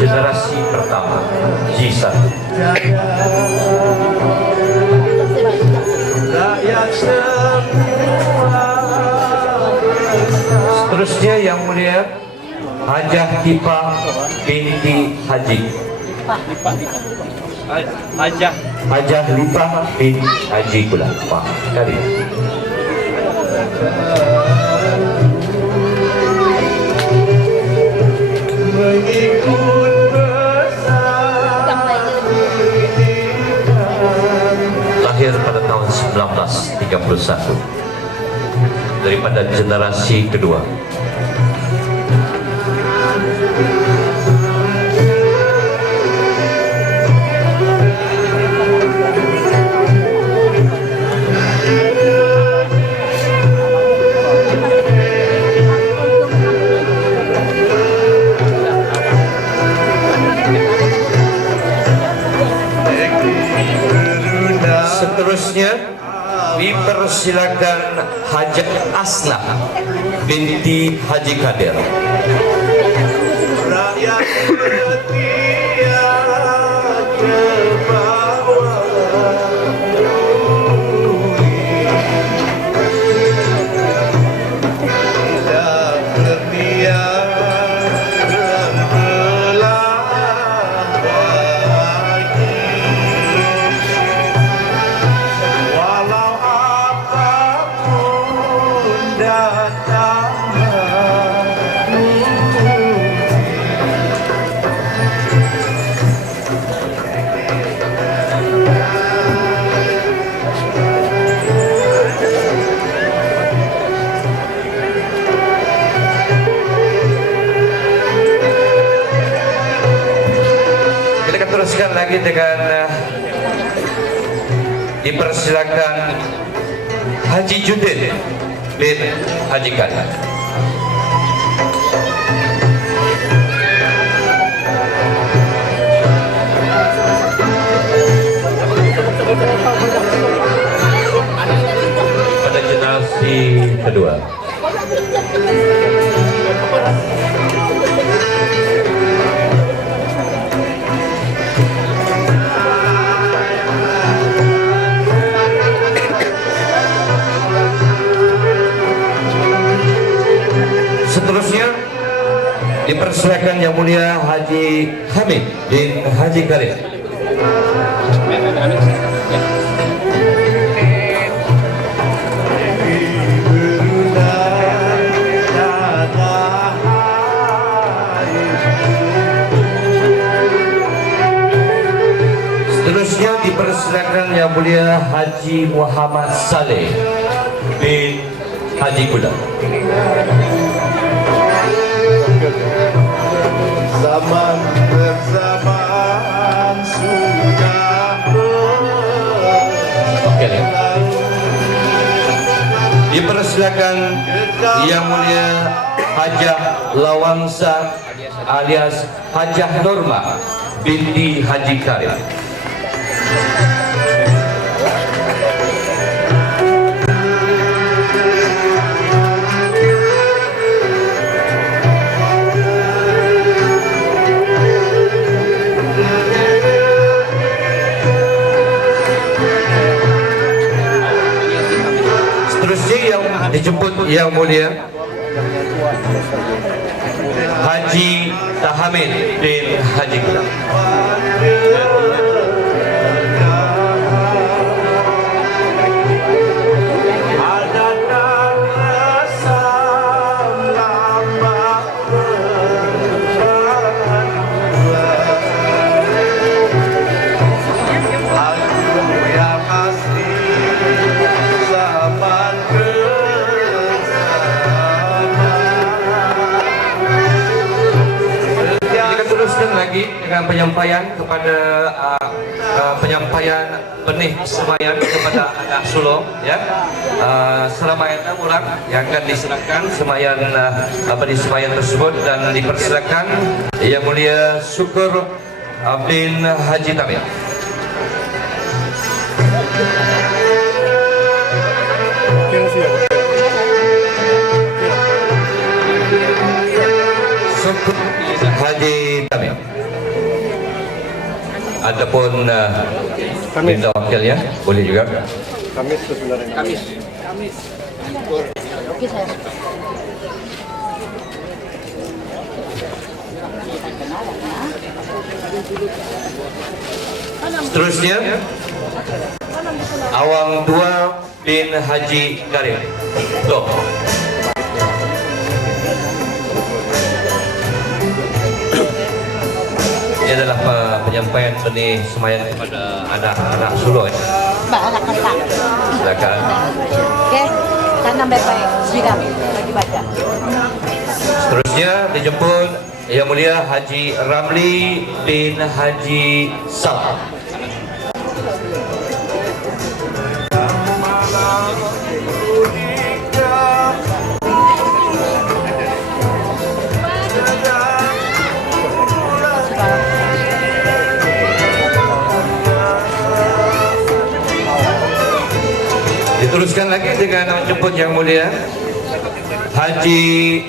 Generasi pertama G1. Seterusnya Yang Mulia Hajah Tipah binti Haji. Hajah Lipah binti Haji pula. Pak kali. Lahir pada tahun 1931 daripada generasi kedua. Seterusnya dipersilakan Hajah Asna binti Haji Kadir. Rakyat setia ke bawah tidak berniat teruskan lagi dengan dipersilakan Haji Judin bin Haji Kadir. Pada generasi kedua. Seterusnya dipersilakan Yang Mulia Haji Hamid bin Haji Kadir. Seterusnya dipersilakan Yang Mulia Haji Muhammad Saleh bin Haji Kuda. Zaman berzaman sudah berlalu. Dipersilakan Yang Mulia Hajah Lawangsa alias Hajah Norma binti Haji Karim. Dijemput Yang Mulia Haji Tahamid bin Haji Kuda. lagi dengan penyampaian kepada penyampaian benih semayan kepada anak sulung ya. Selamanya orang yang akan diserahkan semayan benih semayan tersebut dan dipersilakan Yang Mulia Syukur bin Haji Tamim. Syukur Haji Tamim. Ataupun minta wakilnya boleh juga. Kamis. Oke saya. Seterusnya Awang Dua bin Haji Karim. Tuh. Ini adalah penyampaian benih semayan kepada anak-anak sulung. Mbak anak kentang. Silakan. Oke, tanam baik-baik. Sidang bagi baca. Seterusnya dijemput Yang Mulia Haji Ramli bin Haji Salam. Diteruskan lagi dengan menjemput Yang Mulia Haji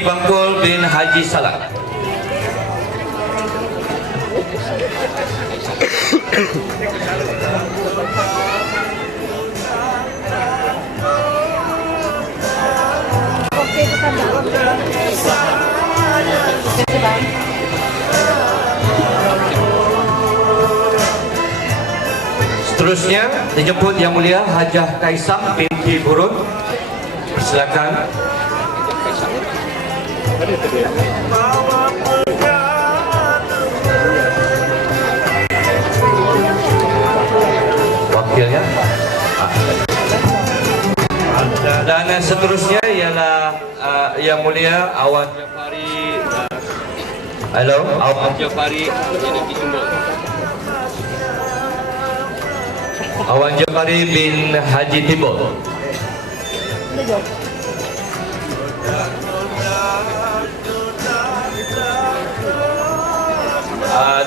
Bangkul bin Haji Salam. Oke, kita bang. Seterusnya dijemput Yang Mulia Hajah Kaisang binti Burun. Silakan. Wakilnya. Dan seterusnya ialah Yang Mulia Awan Jafari. Halo, Awan Jafari Awan Jafari bin Haji Timbul.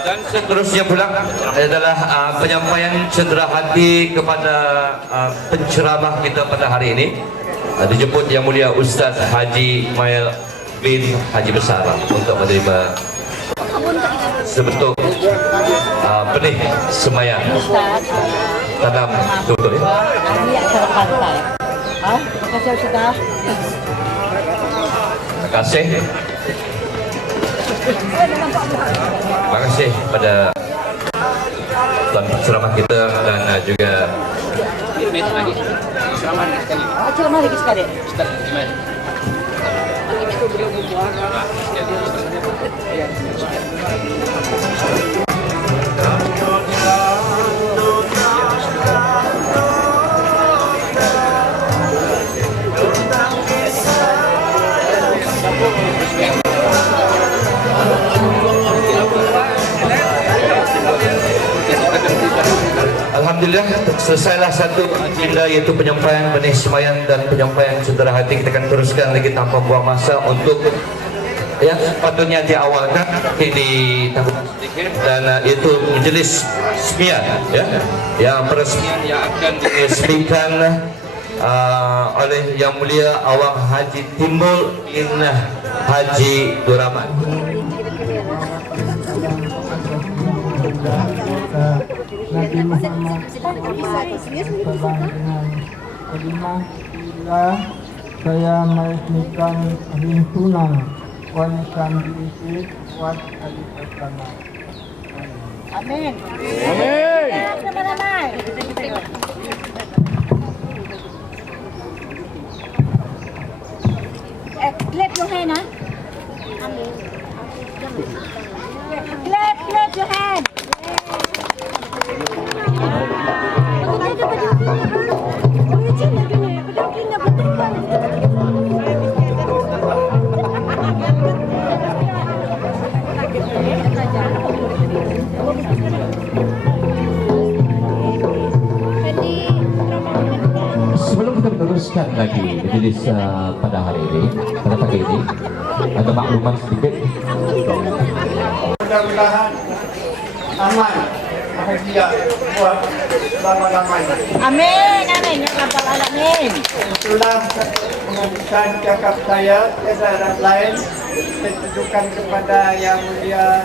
Dan seterusnya pula adalah penyampaian cendera hati kepada penceramah kita pada hari ini. Dijemput Yang Mulia Ustaz Haji Mail bin Haji Besar untuk menerima sebentuk benih semayan tanam tutur ya. Ini acara pantai. Terima kasih Ustaz. Terima kasih. Terima kasih pada tuan penceramah kita dan juga Ceramah lagi sekali. Alhamdulillah selesailah satu agenda iaitu penyampaian benih semayan dan penyampaian cendera hati. Kita akan teruskan lagi tanpa buang masa untuk yang sepatutnya diawalkan di tahun sedikit dan itu majelis semian ya, yang peresmian yang akan diresmikan oleh Yang Mulia Awang Haji Timbul bin Haji Duraman. Nabi Muhammad Alhamdulillah saya meresmikan himpunan wanita diisi kuat hari pertama. Amin. Clap your hand, huh? Clap your hand. Betul. Sebelum kita meneruskan lagi majelis pada hari ini, pada pagi ini, ada makluman sedikit. Mudah-mudahan aman, bahagia buat selama-lamanya. Amin, amin, ya Rabbal Alamin. Itulah penghabisan cakap saya, tiada lain ditujukan kepada yang mulia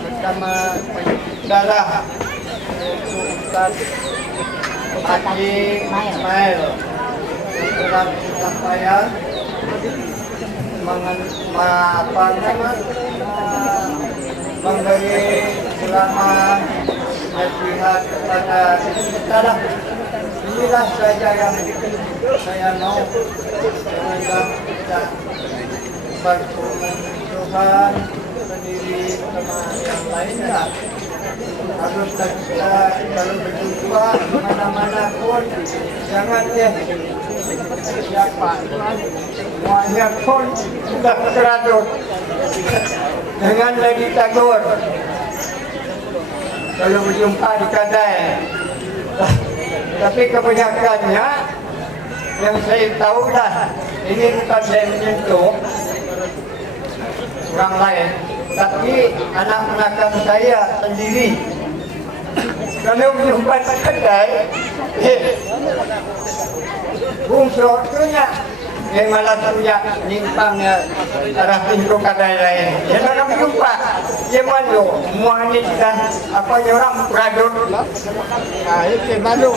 bersama darah Ustaz Haji Ismail. Dalam kisah saya memberi selama nasihat kepada kita lah. Inilah saja yang saya mau semoga kita berkumpul sendiri sama yang lainnya. Haruslah kita kalau berjumpa mana-mana pun jangan siapa semuanya pun sudah keradut, jangan lagi tagur kalau berjumpa di kedai. Tapi kebanyakannya yang saya tahu dah, ini bukan saya menyentuh orang lain, tapi anak-anak saya sendiri. Kalau berjumpa di kedai, bungsu punya, malah punya nyimpangnya arah pintu kedai lain. Ya kalau berjumpa, dia malu, semua ini sudah apa orang peradut. Nah, itu malu.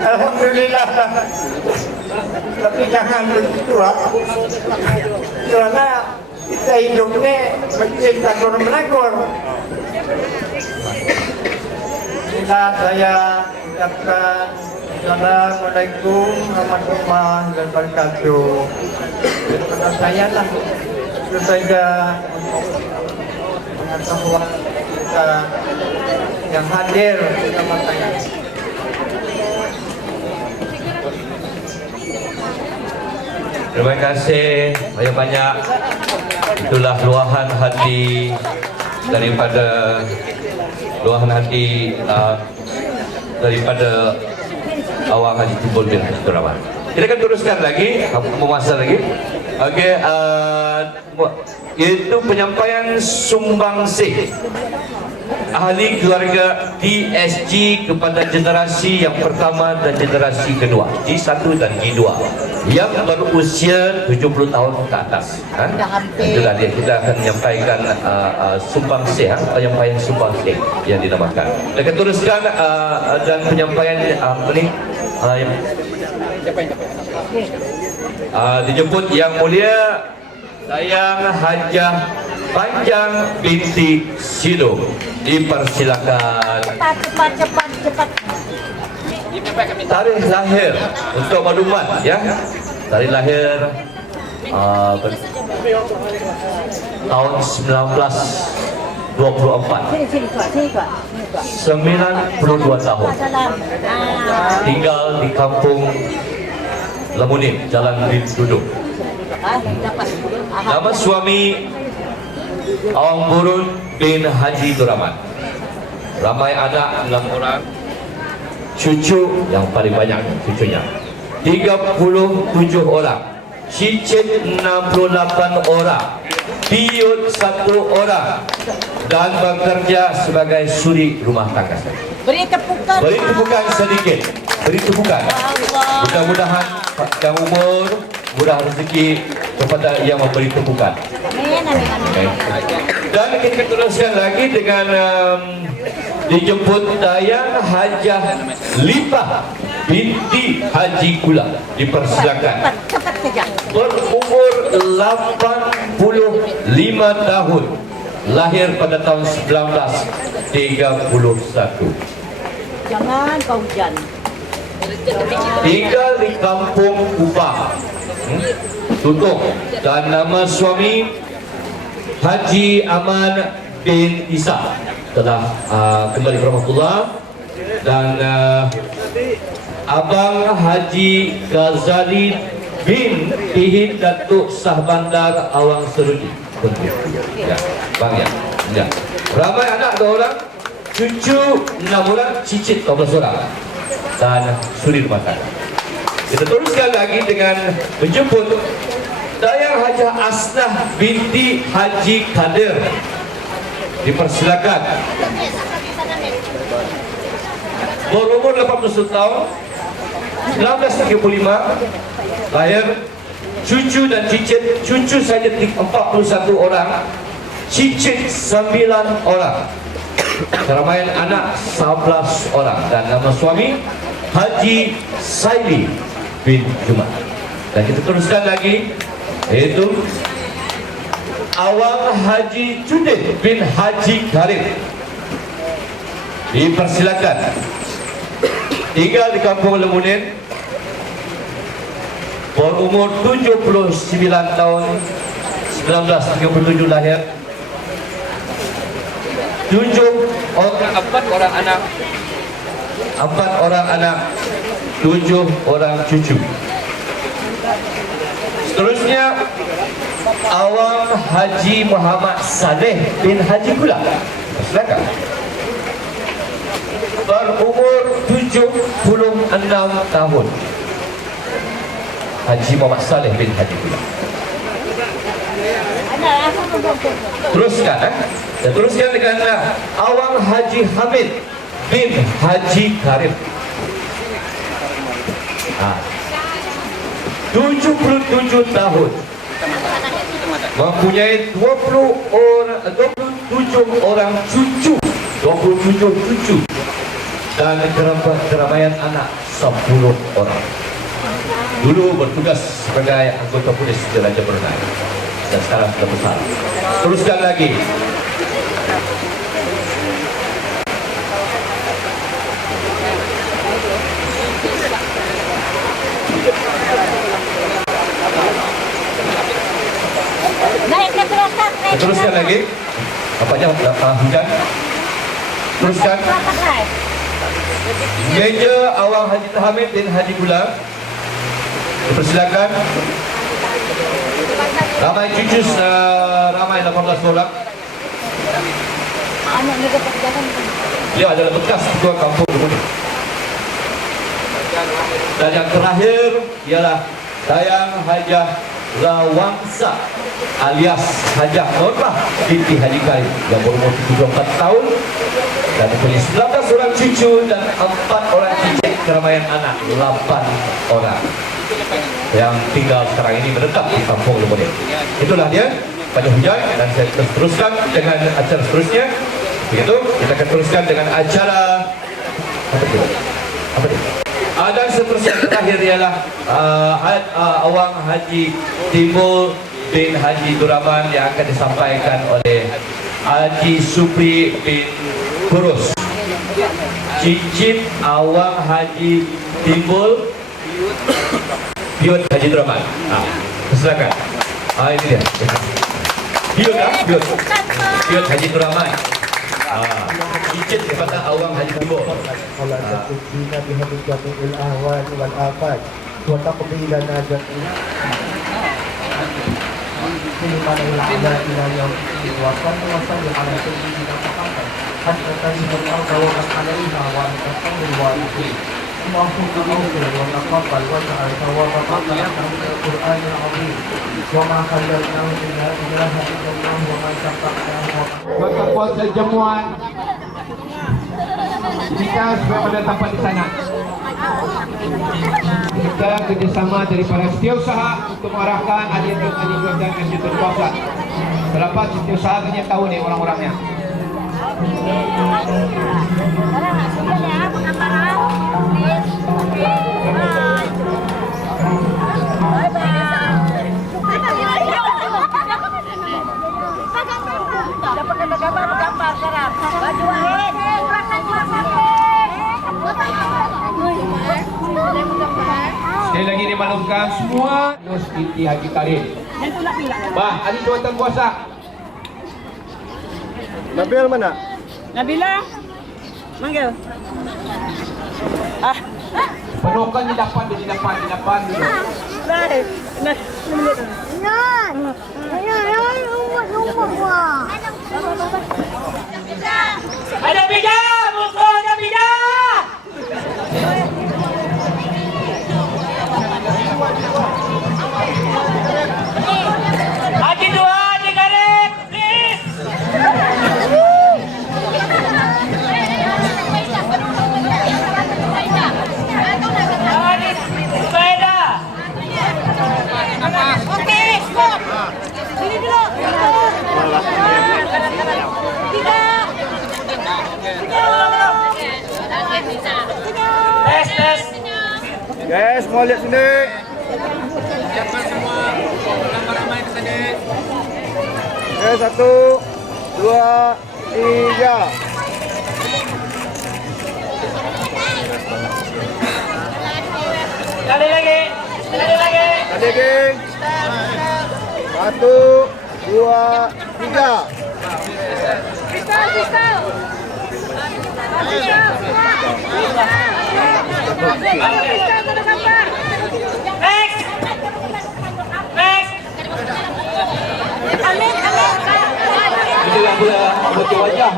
Alhamdulillah. Tapi jangan begitu lah. Karena kita hidup ini mesti tagur-menagur. Bila saya ucapkan Assalamualaikum warahmatullahi wabarakatuh. Kepada saya lah itu saja pengetahuan kita yang hadir bersama saya. Terima kasih banyak-banyak. Itulah luahan hati daripada Awang Haji Timbul bin Abdul Rahman. Kita akan teruskan lagi, memasak lagi. Okey, iaitu penyampaian sumbangsih ahli keluarga DSG kepada generasi yang pertama dan generasi kedua, G1 dan G2 yang berusia 70 tahun ke atas. Itulah dia, kita akan menyampaikan sumbangsih, penyampaian sumbangsih yang dinamakan. Kita akan teruskan dan penyampaian dijemput yang mulia Dayang Hajah Panjang binti Sido. Dipersilakan. Cepat. Tarikh lahir untuk maklumat ya. Tarikh lahir tahun 1924. Sini, Pak. 92 tahun. Tinggal di kampung Lemunim, Jalan Duduk. Nama suami Awang Burun bin Haji Duraman. Ramai anak 6 orang. Cucu yang paling banyak cucunya 37 orang. Cicit 68 orang. Piut 1 orang. Dan bekerja sebagai suri rumah tangga. Beri tepukan. Beri tepukan sedikit. Beri tepukan. Mudah-mudahan panjang umur, murah rezeki kepada yang memberi tepukan. Amin. Okay. Dan kita teruskan lagi dengan dijemput Dayang Hajah Lipah binti Haji Kula. Dipersilakan. Cepat saja. Berumur 85 tahun. Lahir pada tahun 1931. Jangan kau hujan. Tinggal di kampung Kupang, Tutung. Dan nama suami Haji Aman bin Isa telah kembali ke rahmatullah. dan Abang Haji Ghazali bin Ihid Datuk Sah Bandar Awang Serudi. Ya, bang ya. Ya. Ramai anak 2 orang, cucu 6 orang, cicit 12 orang dan suri rumah tangga. Kita teruskan lagi dengan menjemput Dayang Hajah Asnah binti Haji Kadir. Dipersilakan. Berumur 81 tahun, 1935, lahir, cucu dan cicit, cucu saja 41 orang, cicit 9 orang, keramaian anak 11 orang, dan nama suami Haji Saidi bin Jumat. Dan kita teruskan lagi, yaitu Awang Haji Judin bin Haji Karim. Dipersilakan. Tinggal di Kampung Lemunin, berumur 79 tahun, 1937 lahir, 4 orang anak, 7 orang cucu. Seterusnya Awang Haji Muhammad Saleh bin Haji Kula. Silakan. Berumur 76 tahun, Haji Muhammad Saleh bin Haji Kula. Teruskan, Dan teruskan dengan Awang Haji Hamid bin Haji Karim. 77 tahun, mempunyai 27 orang cucu, 27 cucu, dan keramaian anak 10 orang. Dulu bertugas sebagai anggota polis di Raja Brunei dan sekarang sudah besar. Teruskan lagi. Teruskan lagi. Apanya hujan? Teruskan. Major Awang Haji Hamid bin Haji Kula. Dipersilakan. Ramai cucu, ramai 18 orang. Dia adalah bekas ketua kampung ini. Dan yang terakhir ialah Dayang Hajah Rawangsa alias Hajah Nurmah binti Haji Karim yang berumur 74 tahun dan mempunyai 19 orang cucu dan 4 orang cicit, keramaian anak 8 orang yang tinggal sekarang ini menetap di Kampung Lemunin. Itulah dia pada hujan, dan saya teruskan dengan acara seterusnya. Begitu, kita akan teruskan dengan acara apa itu? Dan seterusnya terakhir ialah Awang Haji Timbul bin Haji Duraman yang akan disampaikan oleh Haji Supri bin Kurus. Cicit Awang Haji Timbul Biut Haji Duraman. Silakan. Ini dia. Biut Haji Duraman. Cicit kepada Awang Haji Timbul. Bina bihadul jami'il ahwal wal afat wa taqbilana jami'il Kuliman ila yaum wa sallu ala sayyidina Muhammad hatta tanzil al-arda wa alaiha wa antasamil warithi Allahumma awfir wa taqabbal wa ta'al thawaba maqalana min al-Qur'an al-azim wa ma halalnahu min la ilaha illallah wa ma syafa'nahu Maka kuasa jamuan kita supaya pada tempat di sana. Kita kerjasama dari para setiausaha untuk mengarahkan adik-adik dan masjid berpuasa. Selepas setiausaha punya tahu nih orang-orangnya. Sekali lagi dimaklumkan semua Nus binti Haji Karim. Bah, hari jawatan kuasa. Nabil mana? Nabila. Penuhkan di depan dulu. Ada bida, musuh ada bida. Haji dua, digarik, please. Sepeda. Oke, stop. Sini dulu. Tes. Guys, mau lihat sini. Oke, 1, 2, 3. Sekali lagi. Tadi, geng. 1, 2, 3. Next. Itulah dia wajah wajah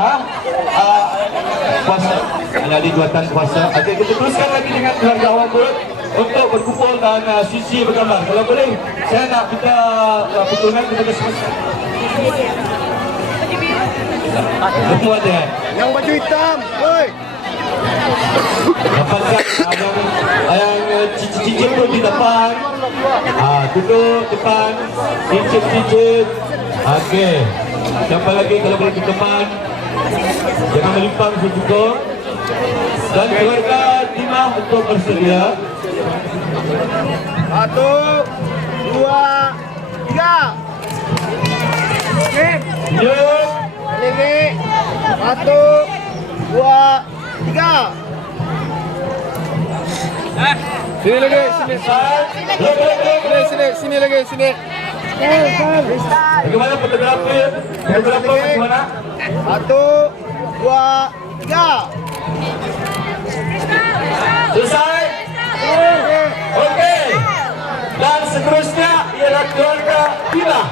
puasa. Menjadi duatan puasa. Okey, kita teruskan lagi dengan keluarga awak turut untuk berkumpul dan sisi bergambar. Kalau boleh, saya nak minta pertolongan kepada semua. Semua ada. Yang baju hitam, woi. Dapatkan yang cicit-cicit tu di depan. Duduk depan, cicit-cicit. Okey. Siapa lagi kalau boleh ke depan. Jangan melimpang cukup. Dan keluarga timah untuk bersedia. 1, 2, 3. Yuk. Lagi. 1, 2, 3. Sini lagi, sini lagi, sini. Bagaimana fotografi? Fotografer bagaimana? 1, 2, 3. Selesai? Okey. Dan seterusnya ialah keluarga Tila.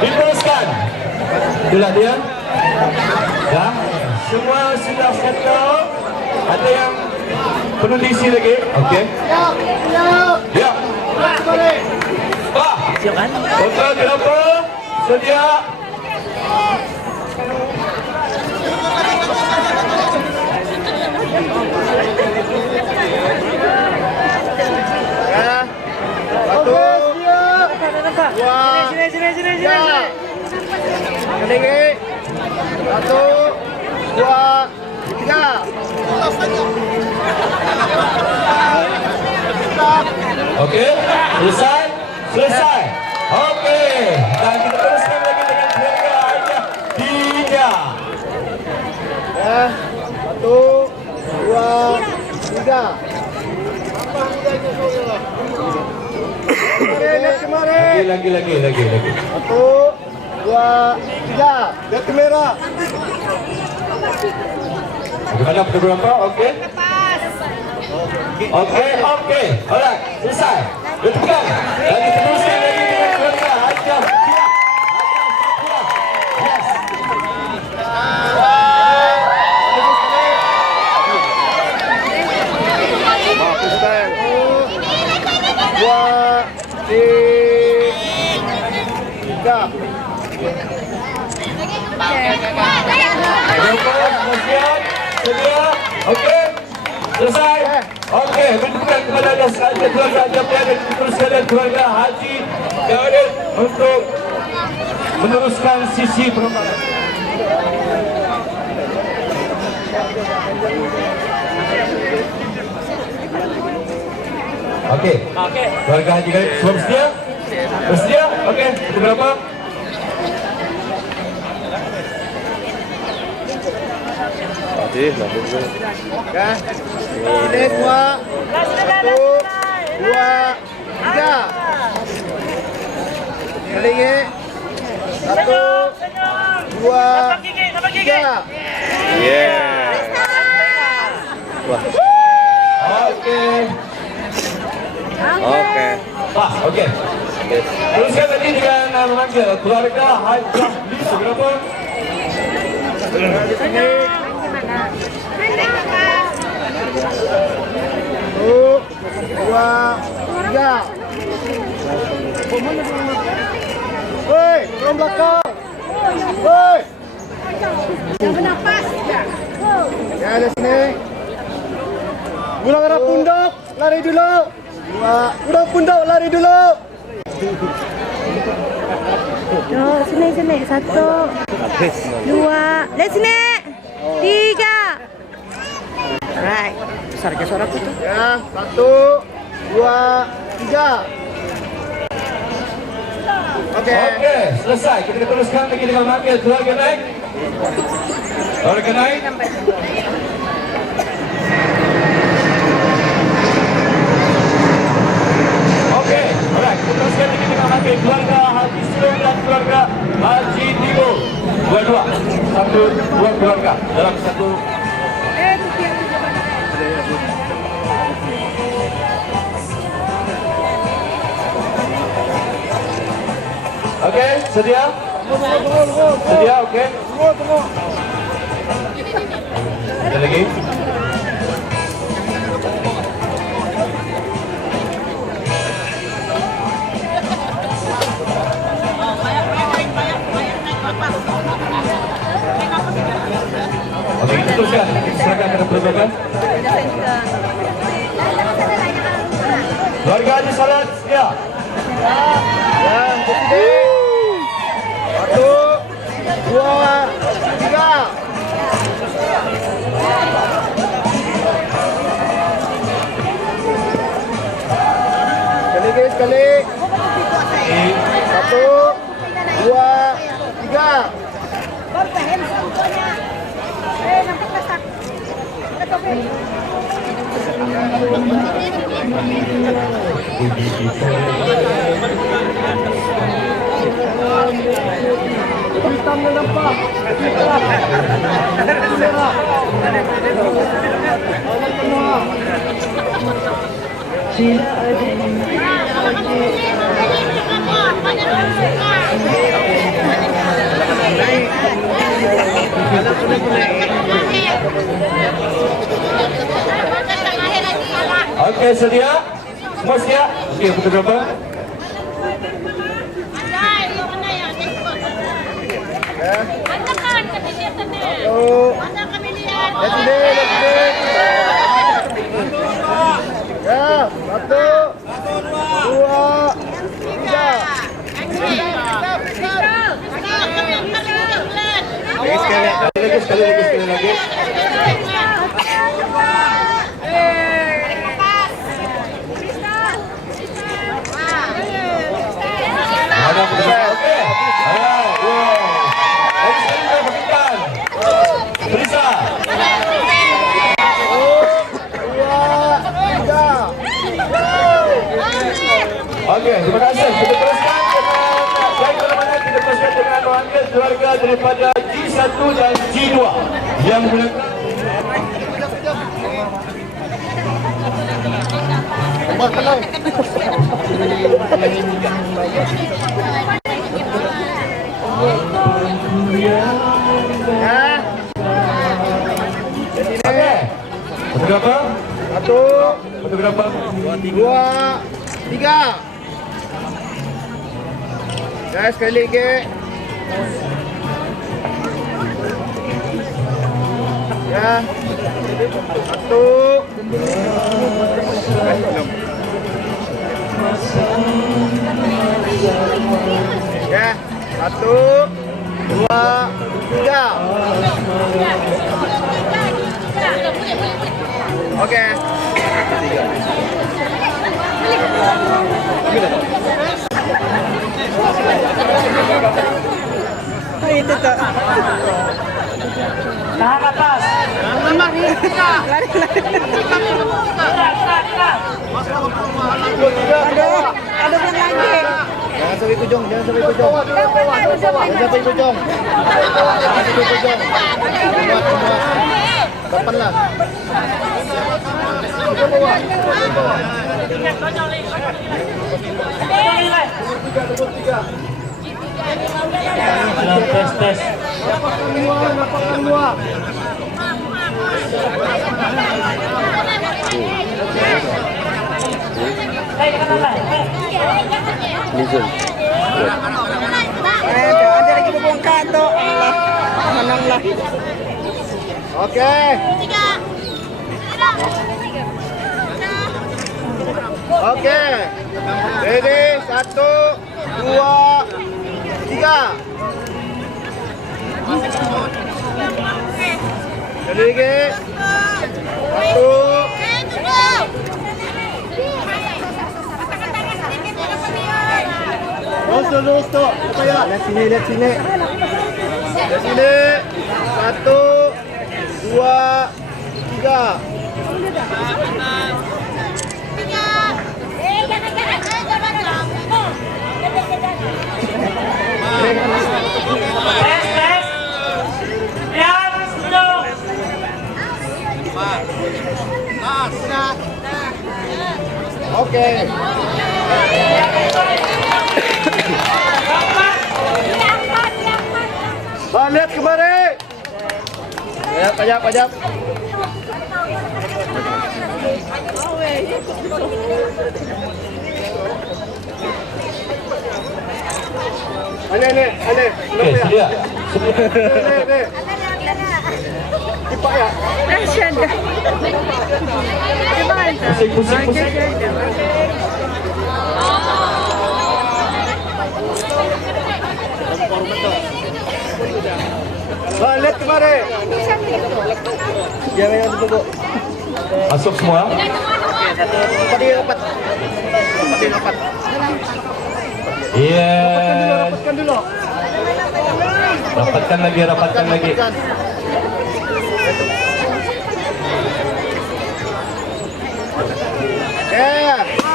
Diteruskan. Itulah dia. Ya. Semua sudah settle. Ada yang perlu diisi lagi? Okey. Ya. Pak. Fotografer sedia. Ya. 1, 2, sini. Lagi. 1, 2, 3. Okey. Selesai. Okey. Dan kita teruskan lagi dengan keluarga Aisyah Dija. Ya. 1, 2, 3. Lagi. 1, 2, 3. Lihat kamera. Bagaimana fotografer? Okey. Okey. Alright, selesai. Letakkan. Dan kita teruskan lagi dengan keluarga Aisyah Dija. Yes. Freestyle. 2, 3. Sedia? Okey. Selesai? Okey. Berikan kepada keluarga Japan dan teruskan dan keluarga Haji Gaudin untuk meneruskan sisi perkembangan. Okey. Keluarga Haji Gaudin semua bersedia? Bersedia? Okey. Berapa? Ya. Ini semua. 1, 2, 3. Lagi. 1, 2, 3. Yeah. Okey. Oke. Pas, okey. Teruskan tadi dengan memanggil keluarga Haji seberapa? Satu, dua, tiga. Woi, turun belakang. Woi. Yang bernapas. Ya, di sini. Ulang arah pundak, lari dulu. Dua, ulang pundak, lari dulu. Yo, sini. 1, 2, lihat sini. 3. Alright. Besar aja suaraku tuh. Ya, 1, 2, 3. Oke. Okey, selesai. Kita teruskan lagi dengan memanggil keluarga naik. Keluarga naik. Okey, alright. Kita teruskan lagi dengan memanggil keluarga Haji Sulung dan keluarga Haji Tigo. Dua-dua. Dua keluarga dalam satu. Okey, sedia? Sedia, okey? Tunggu. Ada lagi? Okey, kita teruskan. Silakan kepada pertukaran. Keluarga Haji Salat, sedia? Ya, jadi. 1, 2, 3. Sekali. 1, 2, 3. Hitam na nampak. Okey, sedia? Semua sedia? Okey, fotografer. Ya, 1, 2, 3. Sekali lagi. Ada fotografer. Okey. Alright, wow. Lagi sekali kita berikan. Terisa. 2, 3. Okey, terima kasih. Kita teruskan dengan baik mana kita teruskan dengan memanggil keluarga daripada G1 dan G2 yang menggunakan Okey. Fotografer. 1, Fotografer. 2, 3. Ya, sekali lagi. Ya. 1. Ya. 1, 2, 3. Oke. Itu tuh. Tahan atas. Lari. Aduh yang lagi. Jangan sampai ujung, jangan sampai ujung. Jangan sampai ujung. Jangan sampai ujung. Depan lah. Tes. Napakkan semua. Ada lagi bubongka to. Menang lah. Oke. Oke. Ready, 1, 2, 3. Jadi lagi. 1. Lurus tuh. Apa ya? Lihat sini. Lihat sini. 1, 2, 3. Oke. Lihat kemari. Pajak. Aneh. Okey, sedia. Nih. Cepat ya. Pusing. Lihat kemari. Jangan yang tunggu. Masuk semua. Tadi rapat. Yes. Rapatkan dulu. Rapatkan lagi.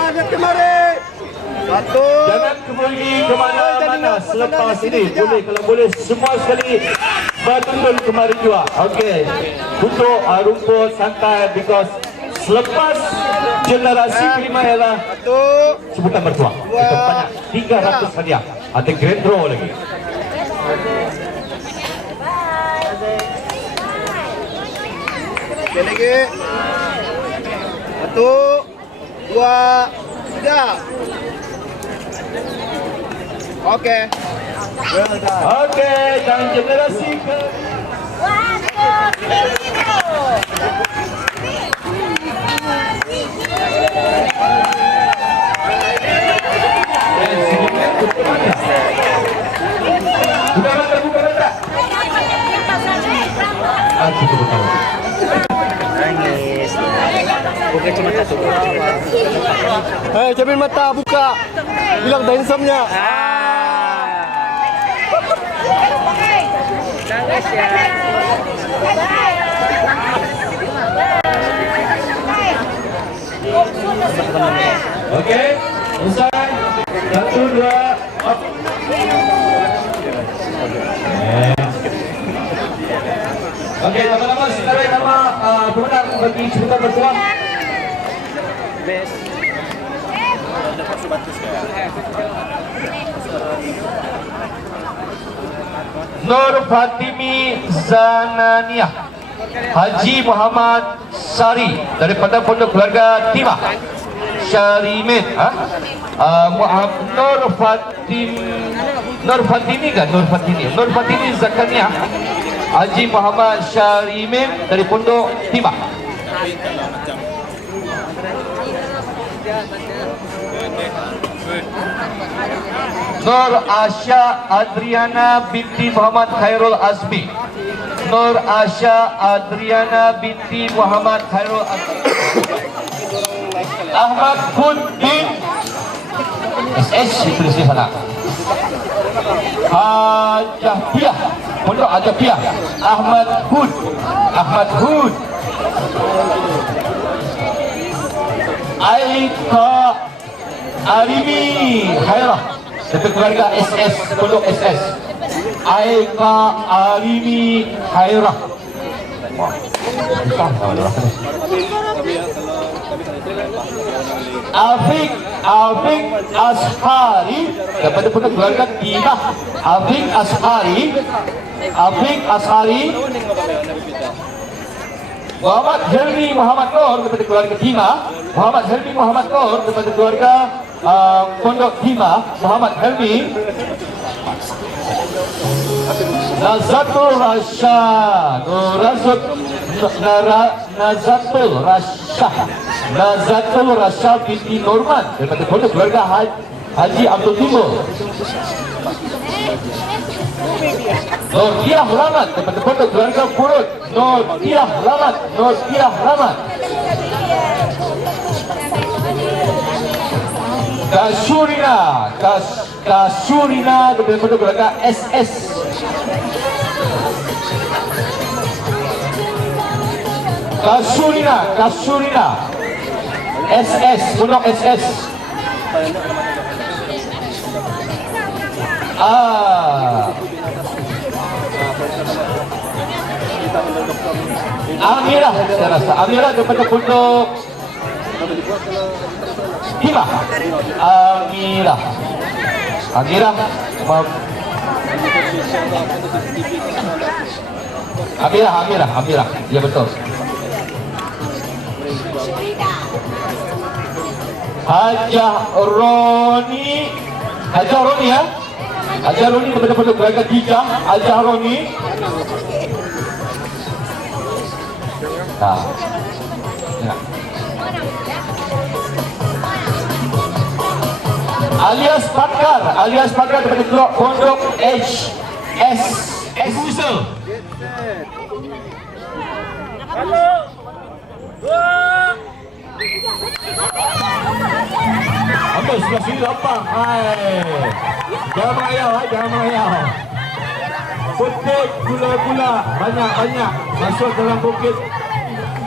Lihat kemari. 1. Jangan kembali ke mana-mana selepas ini. Kalau boleh semua sekali bertunduk kemari juga. Okey. Untuk rumput santai because selepas generasi kelima ialah 1. sebutan bertuah. Kita banyak 300 hadiah. Ada grand draw lagi. Okey lagi. 1, 2, 3. Okey. Okey, dan generasi ke buka mata. Cukup tahu. Cabil mata buka. Bilang handsome-nya. Okey, selesai. 1, 2, up. Okey, lama-lama sekarang nama pemenang bagi sebutan bertuah. Nur Fatimi Zananiah Haji Muhammad Sari daripada Pondok Keluarga Timah Syarimin. Nur Fatimi Zakaniah Haji Muhammad Syarimin dari Pondok Timah. Nur Asya Adriana binti Muhammad Khairul Azmi. Nur Asya Adriana binti Muhammad Khairul Azmi. Ahmad Hud bin SS ditulis di sana. Ajapiyah, Pondok Ajapiyah. Ahmad Hud. Aika Arimi Khairah dari keluarga SS, Pondok SS. Aika Arimi Khairah. Wah, bukan adalah Afiq Ashari daripada pondok keluarga Timah. Afiq Ashari. Muhammad Helmi Muhammad Nur daripada keluarga Timah. Muhammad Helmi Muhammad Nur daripada keluarga pondok Timah. Muhammad Helmi. Nazatul Rasyad Nazatul Rasyad binti Norman daripada pondok keluarga Haji Abdul Timur. Nurdiah Lamat daripada pondok keluarga Purut. Nurdiah Lamat. Kasurina daripada pondok keluarga SS. Kasurina SS, pondok SS. Amirah, saya rasa Amirah daripada pondok Timah. Amirah, ya betul. Hajah Roni ya. Hajah Roni daripada pondok keluarga Dijah. Hajah Roni. Ya. Alias Pakar daripada pondok HS Whistle. Apa sebelah sini lapang. Jangan mengayau. Petik gula-gula banyak masuk dalam bukit,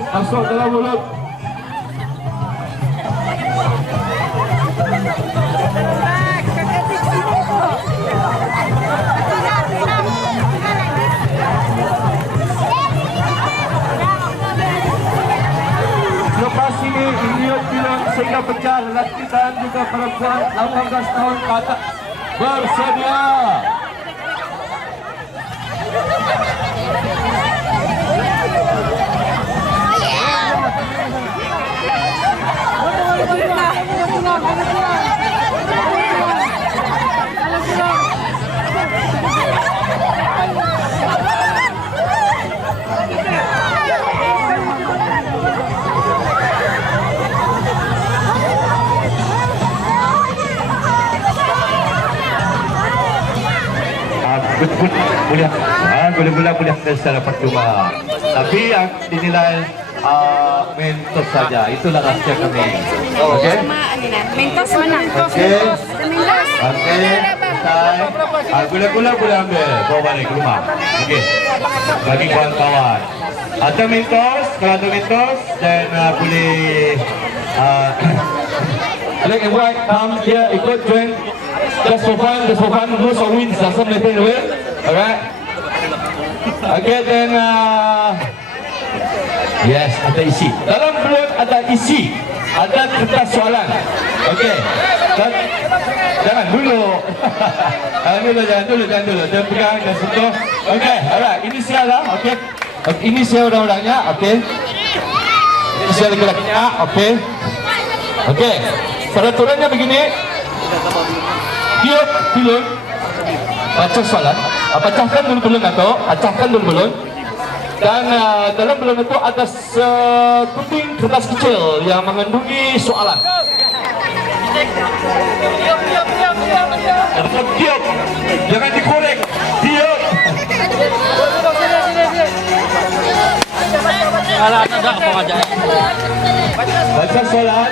masuk dalam mulut. Lepas ini Ilyot bilang sehingga pecah lelaki dan juga perempuan 18 tahun ke atas bersedia. Boleh secara percuma, tapi yang dinilai mentos saja, itulah rahasia kami. Okey. Mentos mana? Okey. Selesai. Gula-gula boleh ambil, bawa balik ke rumah. Okey. Bagi kawan-kawan. Ada mentos, kalau ada mentos, dan boleh Black and white come here, ikut join. Just for fun, lose or win, doesn't matter the way. Alright. Okay, then yes, ada isi. Dalam belon ada isi, ada kertas soalan. Okay. Jangan dulu. Jangan dulu. Jangan pegang, jangan sentuh. Okay, alright. Inisial lah, okay. Inisial orang-orangnya, okay. Inisial laki-lakinya, okay. Okay. Peraturannya begini. Tiup belon, baca soalan, pecahkan dulu belon atau acahkan dulu belon, dan dalam belon itu ada sekeping kertas kecil yang mengandungi soalan. Tiup, jangan dikorek. Tiup. Baca soalan.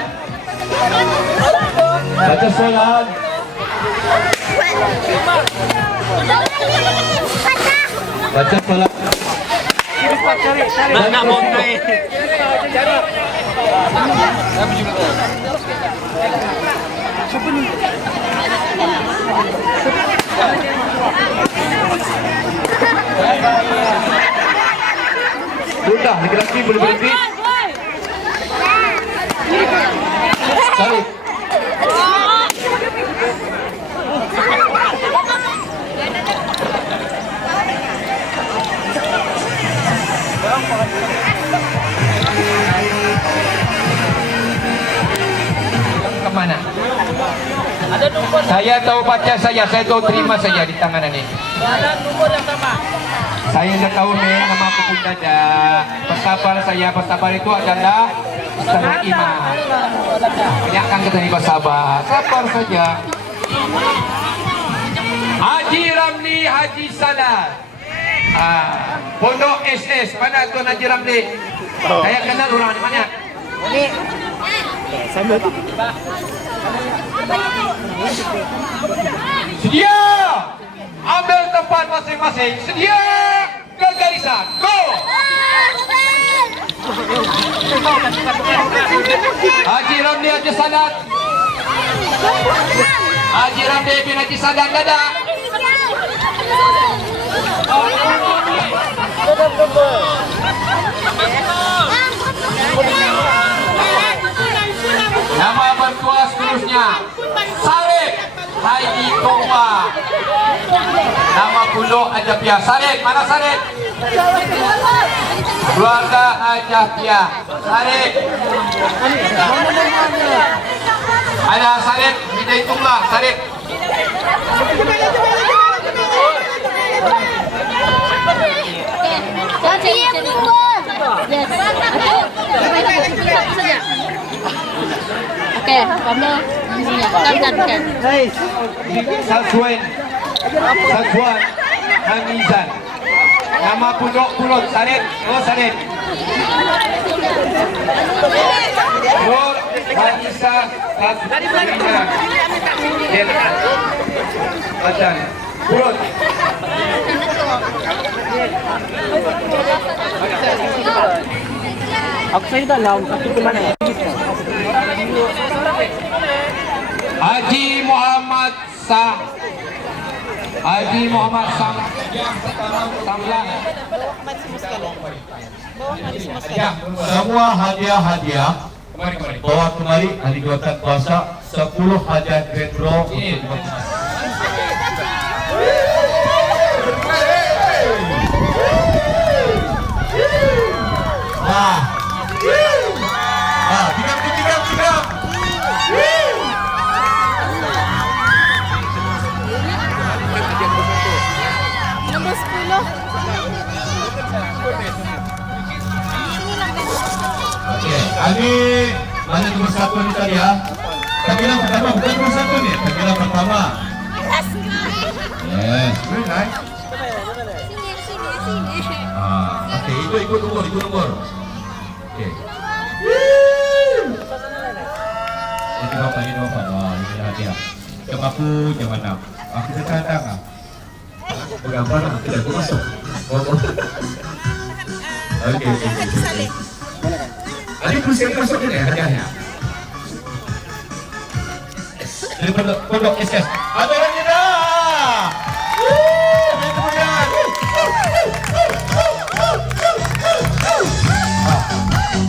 Baca soalan. Baca soalan. Nak mau naik. Sudah, laki-laki boleh berhenti. Tarik. Kemana? Saya tahu baca saya tahu terima saja di tangan ini. Ada nomor yang sama. Saya tidak tahu nama aku pun ada. Bersabar itu adalah setengah iman. Banyakkan kita ini bersabar. Sabar saja. Haji Ramli, Haji Salat. Pondok SS. Mana tuan Haji Ramli? Saya kenal orang di mana? Sedia. Ambil tempat masing-masing. Sedia. Ke garisan. Go. Haji Ramli, Haji Sadat. Haji Ramli bin Haji Sadat, dada. Nama bertuah seterusnya Sarip Haji Tongwa. Nama puluk Ajapia. Sarip, mana Sarip? Keluarga Ajapia. Sarip. Ada Sarip, kita hitunglah Sarip. Oke, kamu kan. Sazwan Hamizan. Nama puluk Sarip. Oh Sarip. Nur Hanisa Sazwan. Adan. Puluk. Aku saya dalam, aku ke mana? Haji Muhammad Samlah. Semua hadiah-hadiah bawa kemari hari Juatan Puasa 10 hadiah grand draw. Tiga. Nomor 10. Oke, ini mana nomor 1 ni tadi ya? Tagilan pertama bukan nomor 1 ni. Tagilan pertama. Yes, very nice. Oke, ikut nomor. Oke. Ini berapa? Wah, ini hadiah. Coba aku jangan nak. Aku terkadang ah. Bergambar lah, tidak aku masuk. Oke. Ini perlu saya masuk ni hadiahnya. Dari pondok SS. Ada orangnya dah.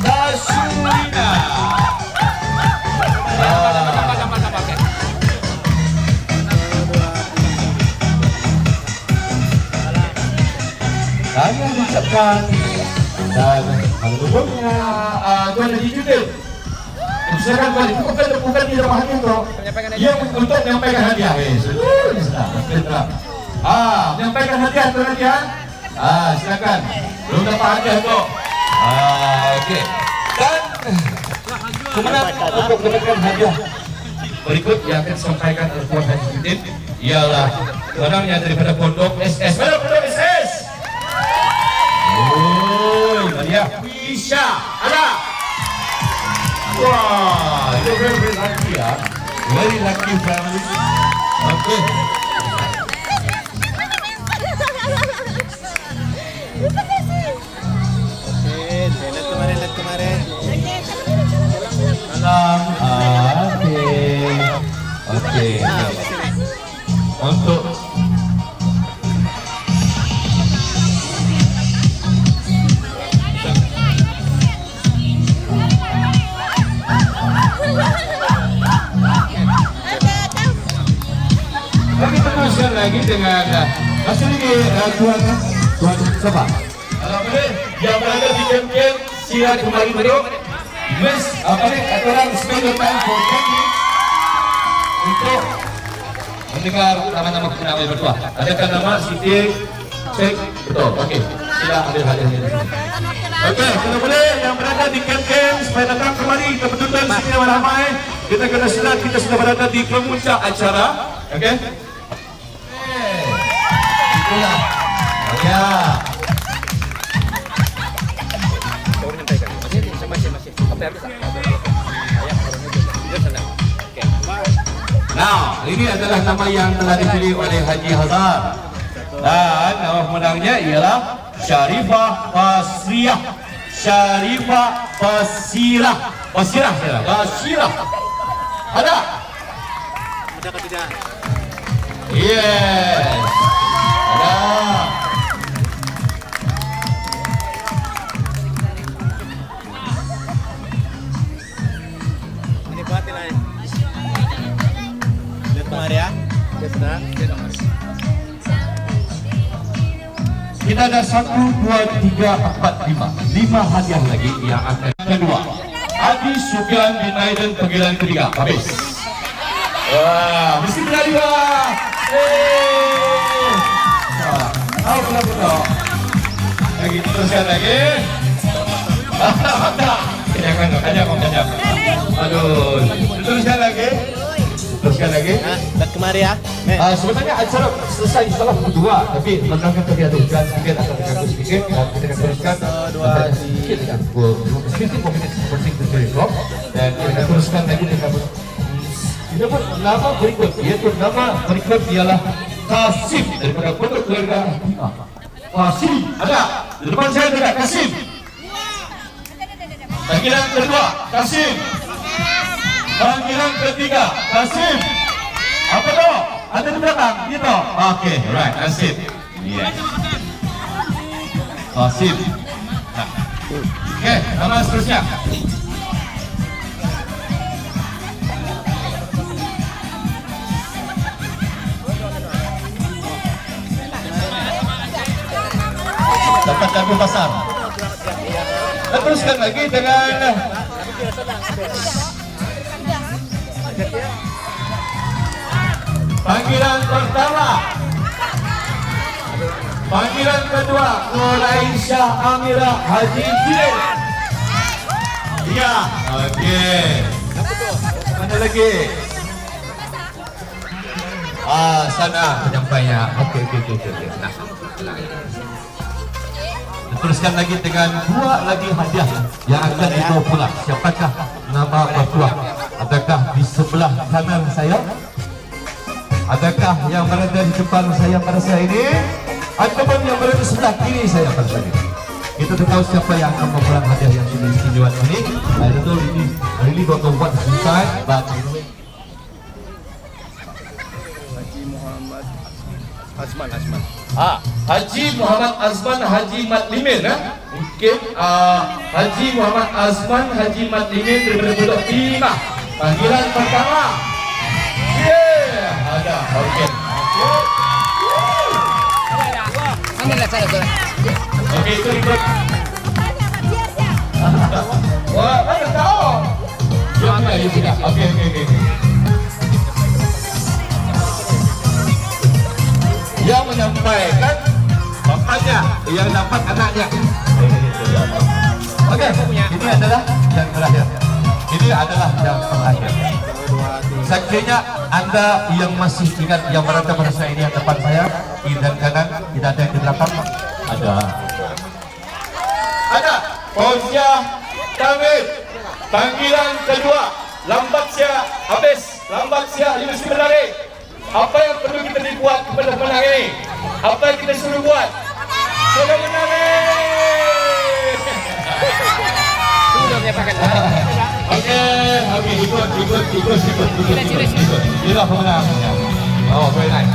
Dasurina. Saya mengucapkan dan menghubungnya Tuan Haji Judil. Silakan balik, bukan di rumah hadiah tu. Dia untuk menyampaikan hadiah. Menyampaikan hadiah Tuan Haji. Silakan. Belum dapat hadiah tu. Okey. Dan kemudian untuk mendapatkan hadiah berikut yang akan disampaikan oleh Tuan Haji Judil ialah orangnya daripada Pondok SS. Mana Pondok SS? Hadiah Isha. Ada. Wah, itu very lucky ya. Very lucky family. Okay. Lihat kemarin. Salam. Oke. Untuk lagi dengan kasih lagi tuan siapa? Kalau boleh yang berada di kamp-kamp silakan kembali beliau. Miss apa ni kata orang spend your time for 10 minutes untuk mendengar nama-nama penamai berdua. Adakah nama Siti? Cek betul. Okey. Sila ambil hadiahnya di sini. Okey, kalau boleh yang berada di kamp-kamp supaya datang kembali ke betul-betul sini ramai. Kita kena silat, kita sudah berada di kemuncak acara. Okey. Itulah. Ya. Nah, ini adalah nama yang telah dipilih oleh Haji Hazar. Dan nama pemenangnya ialah Syarifah Basriah. Syarifah Basirah. Basirah. Ada? Ada atau tidak? Yes. Ada. Ini batin lah. Lihat kemari ya. Kita ada 1, 2, 3, 4, 5 hadiah lagi yang akan kedua. Adi Sufyan bin Aiden panggilan ketiga. Habis. Wah, mesti berani wah. Betul. Lagi teruskan lagi. Jangan. Aduh, teruskan lagi. Dan kemari ya. Sebenarnya acara selesai setelah kedua, tapi melangkah tadi ada hujan sedikit, akan terganggu sedikit. Kita akan teruskan 15 minutes seperti itu. Dan kita akan teruskan lagi dengan nama berikut, yaitu nama berikut ialah Kasim daripada pondok keluarga Kasim. Ada di depan saya tidak Kasim. Panggilan kedua Kasim. Panggilan ketiga Kasim. Apa tu? Ada di belakang. Gitu. Okey, right. Kasim. Yes. Kasim. Okey, nama seterusnya. Dapat kartu pasar. Dan teruskan lagi dengan panggilan pertama. Panggilan kedua Nuraisyah Amirah Haji Jilid. Ya, okey. Mana lagi? Sana penyampainya. Okey. Nah. Teruskan lagi dengan 2 lagi hadiah yang akan dibawa pulang. Siapakah nama bertuah? Adakah di sebelah kanan saya? Adakah yang berada di depan saya pada saat ini? Ataupun yang berada di sebelah kiri saya pada saat ini? Kita tahu siapa yang akan mempulang hadiah yang sudah istimewa ini. I don't know really don't know what's inside, but Haji Muhammad Azman Haji Matlimin. Okey, Haji Muhammad Azman Haji Matlimin daripada Pondok Timah. Panggilan pertama. Ada. Okey. Okey, itu ikut. Wah, ada tahu. Ya tidak. Okey. Yang menyampaikan bapaknya, yang dapat anaknya. Okey, ini adalah yang terakhir. Ini adalah yang terakhir. Sekiranya anda yang masih ingat yang berada pada saya ini yang depan saya, kiri dan kanan, tidak ada yang di belakang. Ada. Fauzia Tamid. Panggilan kedua. Lambat sia habis. Lambat sia ini mesti berlari. Apa yang perlu kita dibuat kepada pemenang ini? Apa yang kita suruh buat? Sudah menang. Okey, ikut. Inilah pemenangnya. Oh, very nice.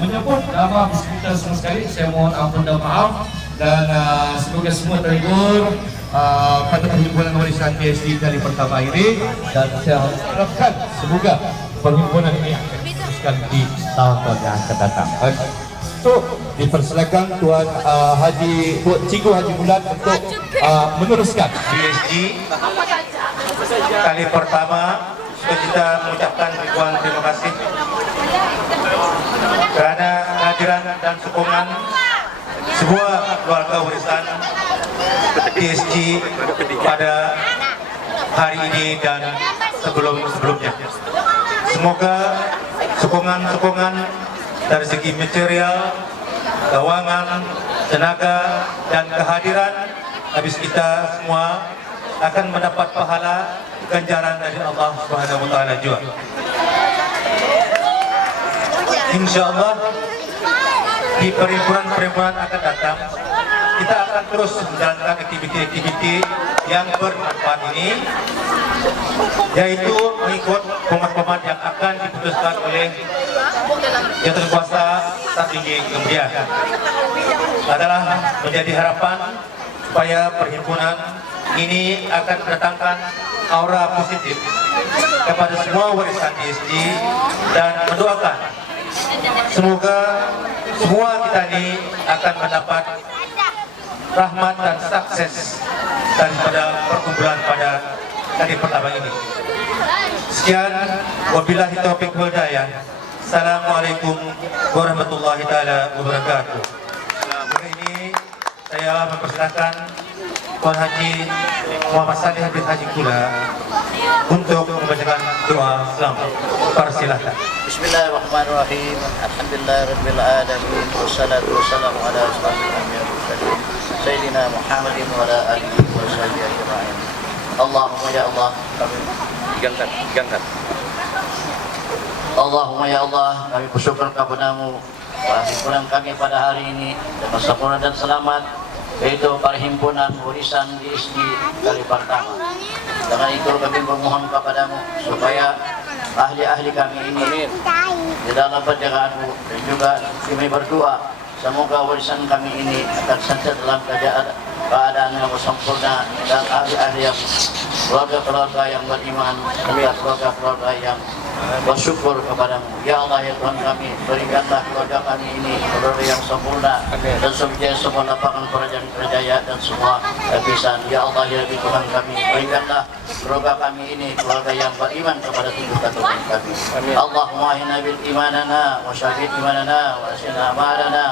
menyebut nama kita semua sekali. Saya mohon ampun dan maaf, dan semoga semua terhibur pada perhimpunan warisan PSD kali pertama ini, dan saya harapkan semoga perhimpunan ini akan diteruskan di tahun-tahun yang akan datang. Untuk dipersilakan Tuan Cikgu Haji Bulan untuk meneruskan PSG kali pertama. Sudah kita mengucapkan ribuan terima kasih kerana kehadiran dan sokongan sebuah keluarga warisan PSG pada hari ini dan sebelum-sebelumnya. Semoga sokongan-sokongan dari segi material, keuangan, tenaga, dan kehadiran habis kita semua akan mendapat pahala ganjaran dari Allah Subhanahu wa taala juga. Insyaallah di perhimpunan akan datang kita akan terus menjalankan aktiviti-aktiviti yang bermanfaat ini, yaitu mengikut format-format yang akan diputuskan oleh yang terkuasa tertinggi kemudian. Adalah menjadi harapan supaya perhimpunan ini akan mendatangkan aura positif kepada semua warisan PSG, dan mendoakan semoga semua kita ini akan mendapat rahmat dan sukses daripada perkumpulan pada kali pertama ini. Sekian, wabillahi taufiq wal hidayah. Assalamualaikum warahmatullahi taala wabarakatuh. Hari ini saya mempersilakan Tuan Haji Muhammad Saleh bin Haji Kula untuk membacakan doa selamat. Persilakan. Bismillahirrahmanirrahim. Alhamdulillahirabbil alamin. Wassalatu wassalamu ala asyrofil anbiya'i wal mursalin sayyidina Muhammadin wa ala alihi wa sahbihi ajma'in. Allahumma ya Allah, gangkat. Allahumma ya Allah, kami bersyukur kepadamu perhimpunan kami pada hari ini dengan sempurna dan selamat, yaitu perhimpunan warisan PSG kali pertama. Dengan itu kami memohon kepadamu supaya ahli-ahli kami ini di dalam penjagaanmu, dan juga kami berdoa semoga warisan kami ini akan senantiasa dalam keadaan yang sempurna, dan ahli-ahli yang keluarga-keluarga yang beriman, dan keluarga-keluarga yang bersyukur kepadamu. Ya Allah, ya Tuhan kami, berikanlah keluarga kami ini keluarga yang sempurna, dan sukses semua lapangan kerjaya dan semua lapisan. Ya Allah, ya Tuhan kami, berikanlah keluarga kami ini keluarga yang beriman kepada tuntunan Tuhan kami. Allahumma inna bil imanana wa syahid imanana wa asina amalana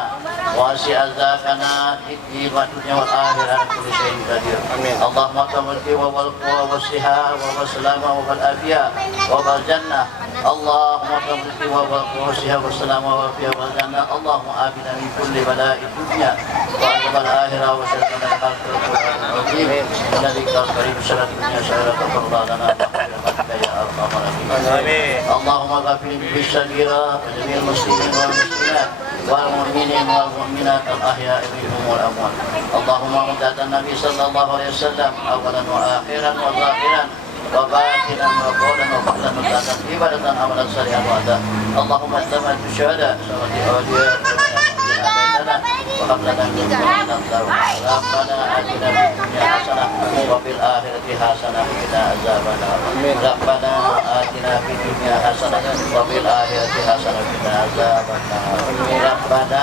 wa asi azakana di dunia wal akhirat kulli syai'in qadir. Allahumma tawaddi wa wal quwa wa siha wa salama wa wal afiyah wa wal jannah. Allahumma tawaddi wa wal quwa wa siha wa salama wa afiyah wa wal jannah. Allahumma afina min kulli bala'i dunya wa azab al akhirah wa syarqa al akhirah wa al-azim. Alladhi karim syarat dunya syarat lana ya arhamar rahimin. Allahumma ghafir bis-sagira wa jamil muslimin wal muslimat wal mu'minin wal mu'minat al ahya'i minhum wal amwat. Allahumma mudatan nabi sallallahu alaihi wasallam awalan wa akhiran wa zahiran wa batinan wa qawlan wa fa'lan wa ta'atan ibadatan amalan salihan wa adan. Allahumma istamat syuhada sawati awliya wa qablana min al-nar. Rabbana atina fid dunya hasanah wa fil akhirati hasanah wa qina azabannar. Rabbana atina fid dunya hasanah wa fil akhirati hasanah wa qina azabannar. Rabbana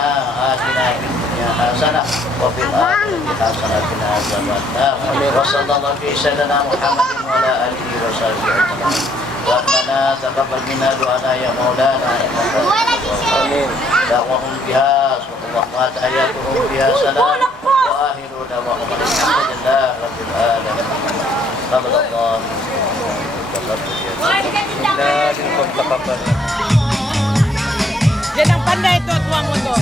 atina fid dunya hasanah wa fil akhirati hasanah wa qina azabannar. Wa sallallahu fi sayyidina Muhammadin wa ala alihi wa sahbihi ajma'in. Rabbana taqabbal minna du'ana ya maulana. Amin. Da'wahum biha wa tahiyatuhum biha salam wa akhiru da'wahum alhamdulillah rabbil alamin. Alhamdulillah. Yan ang pandai to, tuwang mo to.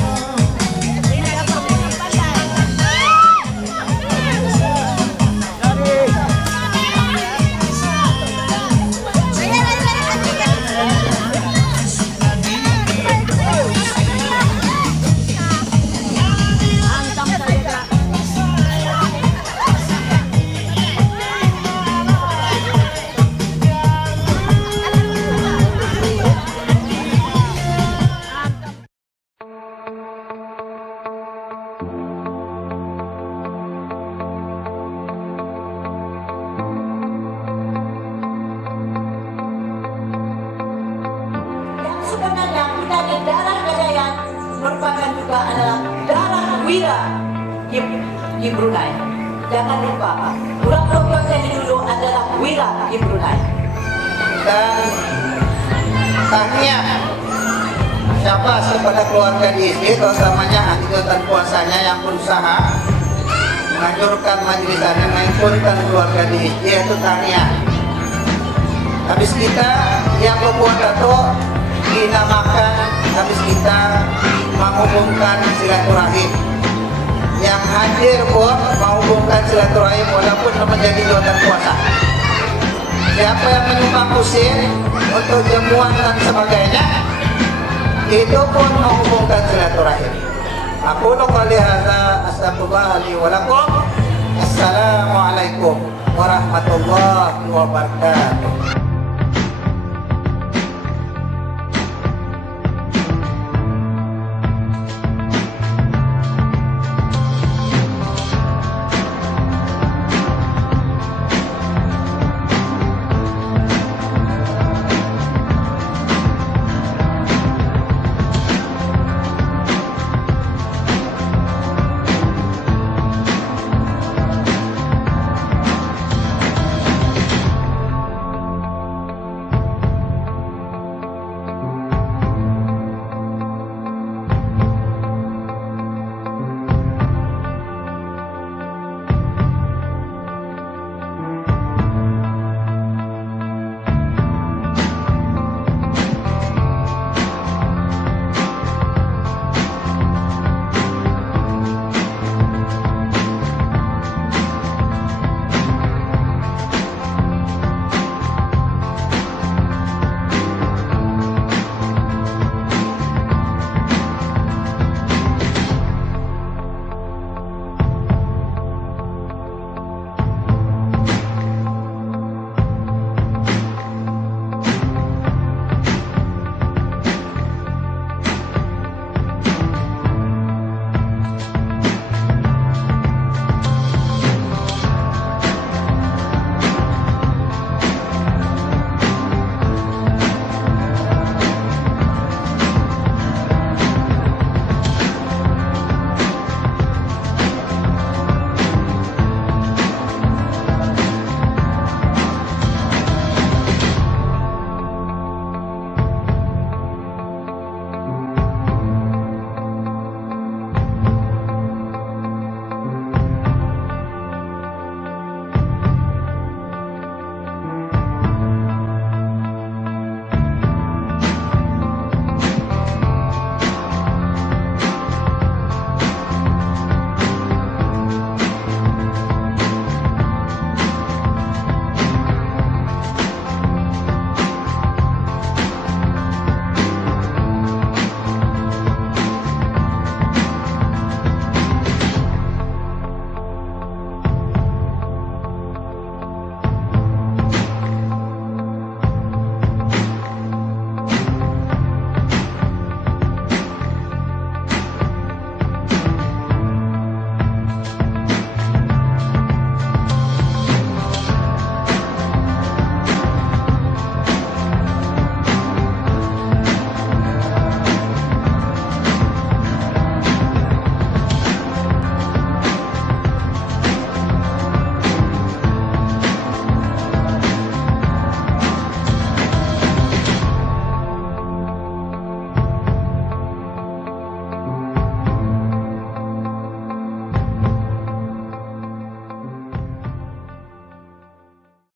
tadi darah Kadayan merupakan juga adalah darah wira di Brunei. Jangan lupa, Burang Lokon yang dulu adalah wira di Brunei. Dan tahniah siapa kepada keluarga di ISD, terutamanya anggota puasanya yang berusaha menganjurkan majelis dan mengumpulkan keluarga di ISD, itu tahniah. Habis kita yang membuat tato dinamakan, habis kita menghubungkan silaturahim. Yang hadir pun menghubungkan silaturahim walaupun menjadi jawatan puasa. Siapa yang menyumbang kusir untuk jamuan dan sebagainya, itu pun menghubungkan silaturahim. Aku qouli hadza astaghfirullah li wa lakum. Assalamualaikum warahmatullahi wabarakatuh.